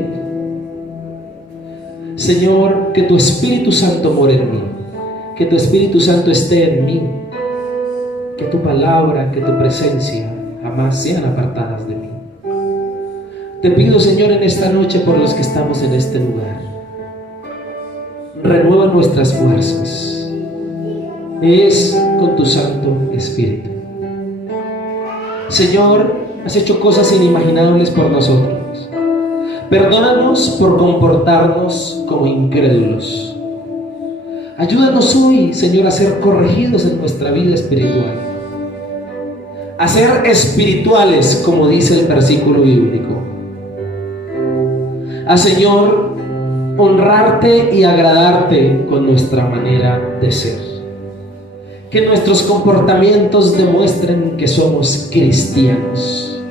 Señor, que tu Espíritu Santo more en mí, que tu Espíritu Santo esté en mí, que tu palabra, que tu presencia jamás sean apartadas de mí. Te pido, Señor, en esta noche por los que estamos en este lugar, renueva nuestras fuerzas. Es con tu Santo Espíritu. Señor, has hecho cosas inimaginables por nosotros. Perdónanos por comportarnos como incrédulos. Ayúdanos hoy, Señor, a ser corregidos en nuestra vida espiritual, a ser espirituales, como dice el versículo bíblico, a, Señor, honrarte y agradarte con nuestra manera de ser. Que nuestros comportamientos demuestren que somos cristianos.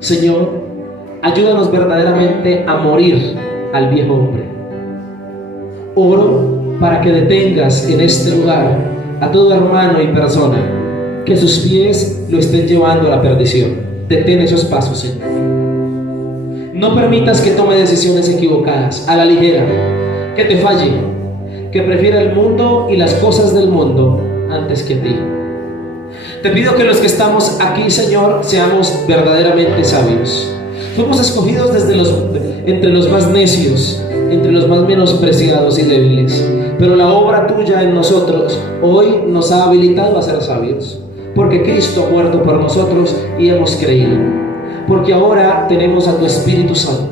Señor, ayúdanos verdaderamente a morir al viejo hombre. Oro para que detengas en este lugar a todo hermano y persona que sus pies lo estén llevando a la perdición. Detén esos pasos, Señor. No permitas que tome decisiones equivocadas, a la ligera, que te falle, que prefiera el mundo y las cosas del mundo antes que a ti. Te pido que los que estamos aquí, Señor, seamos verdaderamente sabios. Fuimos escogidos entre los más necios, entre los más menospreciados y débiles, pero la obra tuya en nosotros hoy nos ha habilitado a ser sabios, porque Cristo ha muerto por nosotros y hemos creído, porque ahora tenemos a tu Espíritu Santo.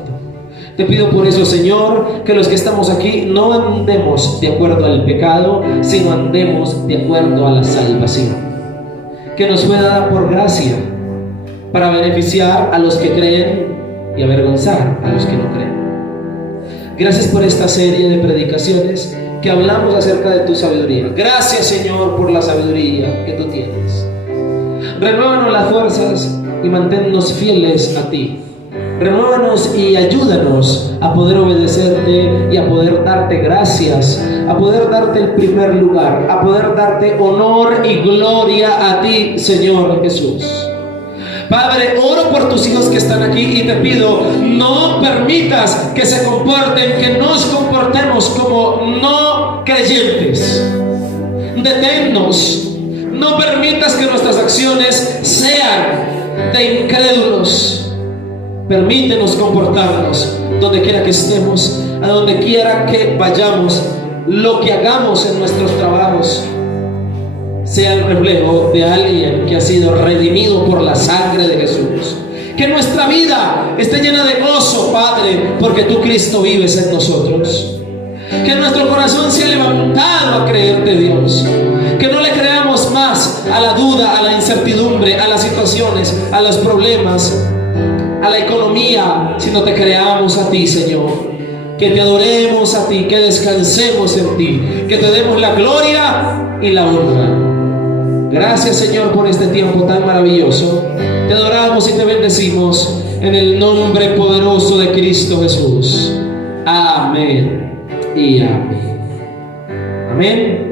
Te pido por eso, Señor, que los que estamos aquí no andemos de acuerdo al pecado, sino andemos de acuerdo a la salvación, que nos fue dada por gracia, para beneficiar a los que creen y avergonzar a los que no creen. Gracias por esta serie de predicaciones que hablamos acerca de tu sabiduría. Gracias, Señor, por la sabiduría que tú tienes. Renuévanos las fuerzas y manténnos fieles a ti. Renuévanos y ayúdanos a poder obedecerte y a poder darte gracias, a poder darte el primer lugar, a poder darte honor y gloria a ti, Señor Jesús. Padre, oro por tus hijos que están aquí y te pido, no permitas que se comporten, que nos comportemos como no creyentes. Deténnos, no permitas que nuestras acciones sean de incrédulos. Permítenos comportarnos donde quiera que estemos, a donde quiera que vayamos, lo que hagamos en nuestros trabajos sea el reflejo de alguien que ha sido redimido por la sangre de Jesús. Que nuestra vida esté llena de gozo, Padre, porque tú, Cristo, vives en nosotros. Que nuestro corazón sea levantado a creerte, Dios. Que no le creamos más a la duda, a la incertidumbre, a las situaciones, a los problemas, a la economía, sino te creamos a ti, Señor. Que te adoremos a ti, que descansemos en ti, que te demos la gloria y la honra. Gracias, Señor, por este tiempo tan maravilloso. Te adoramos y te bendecimos en el nombre poderoso de Cristo Jesús. Amén y amén. Amén.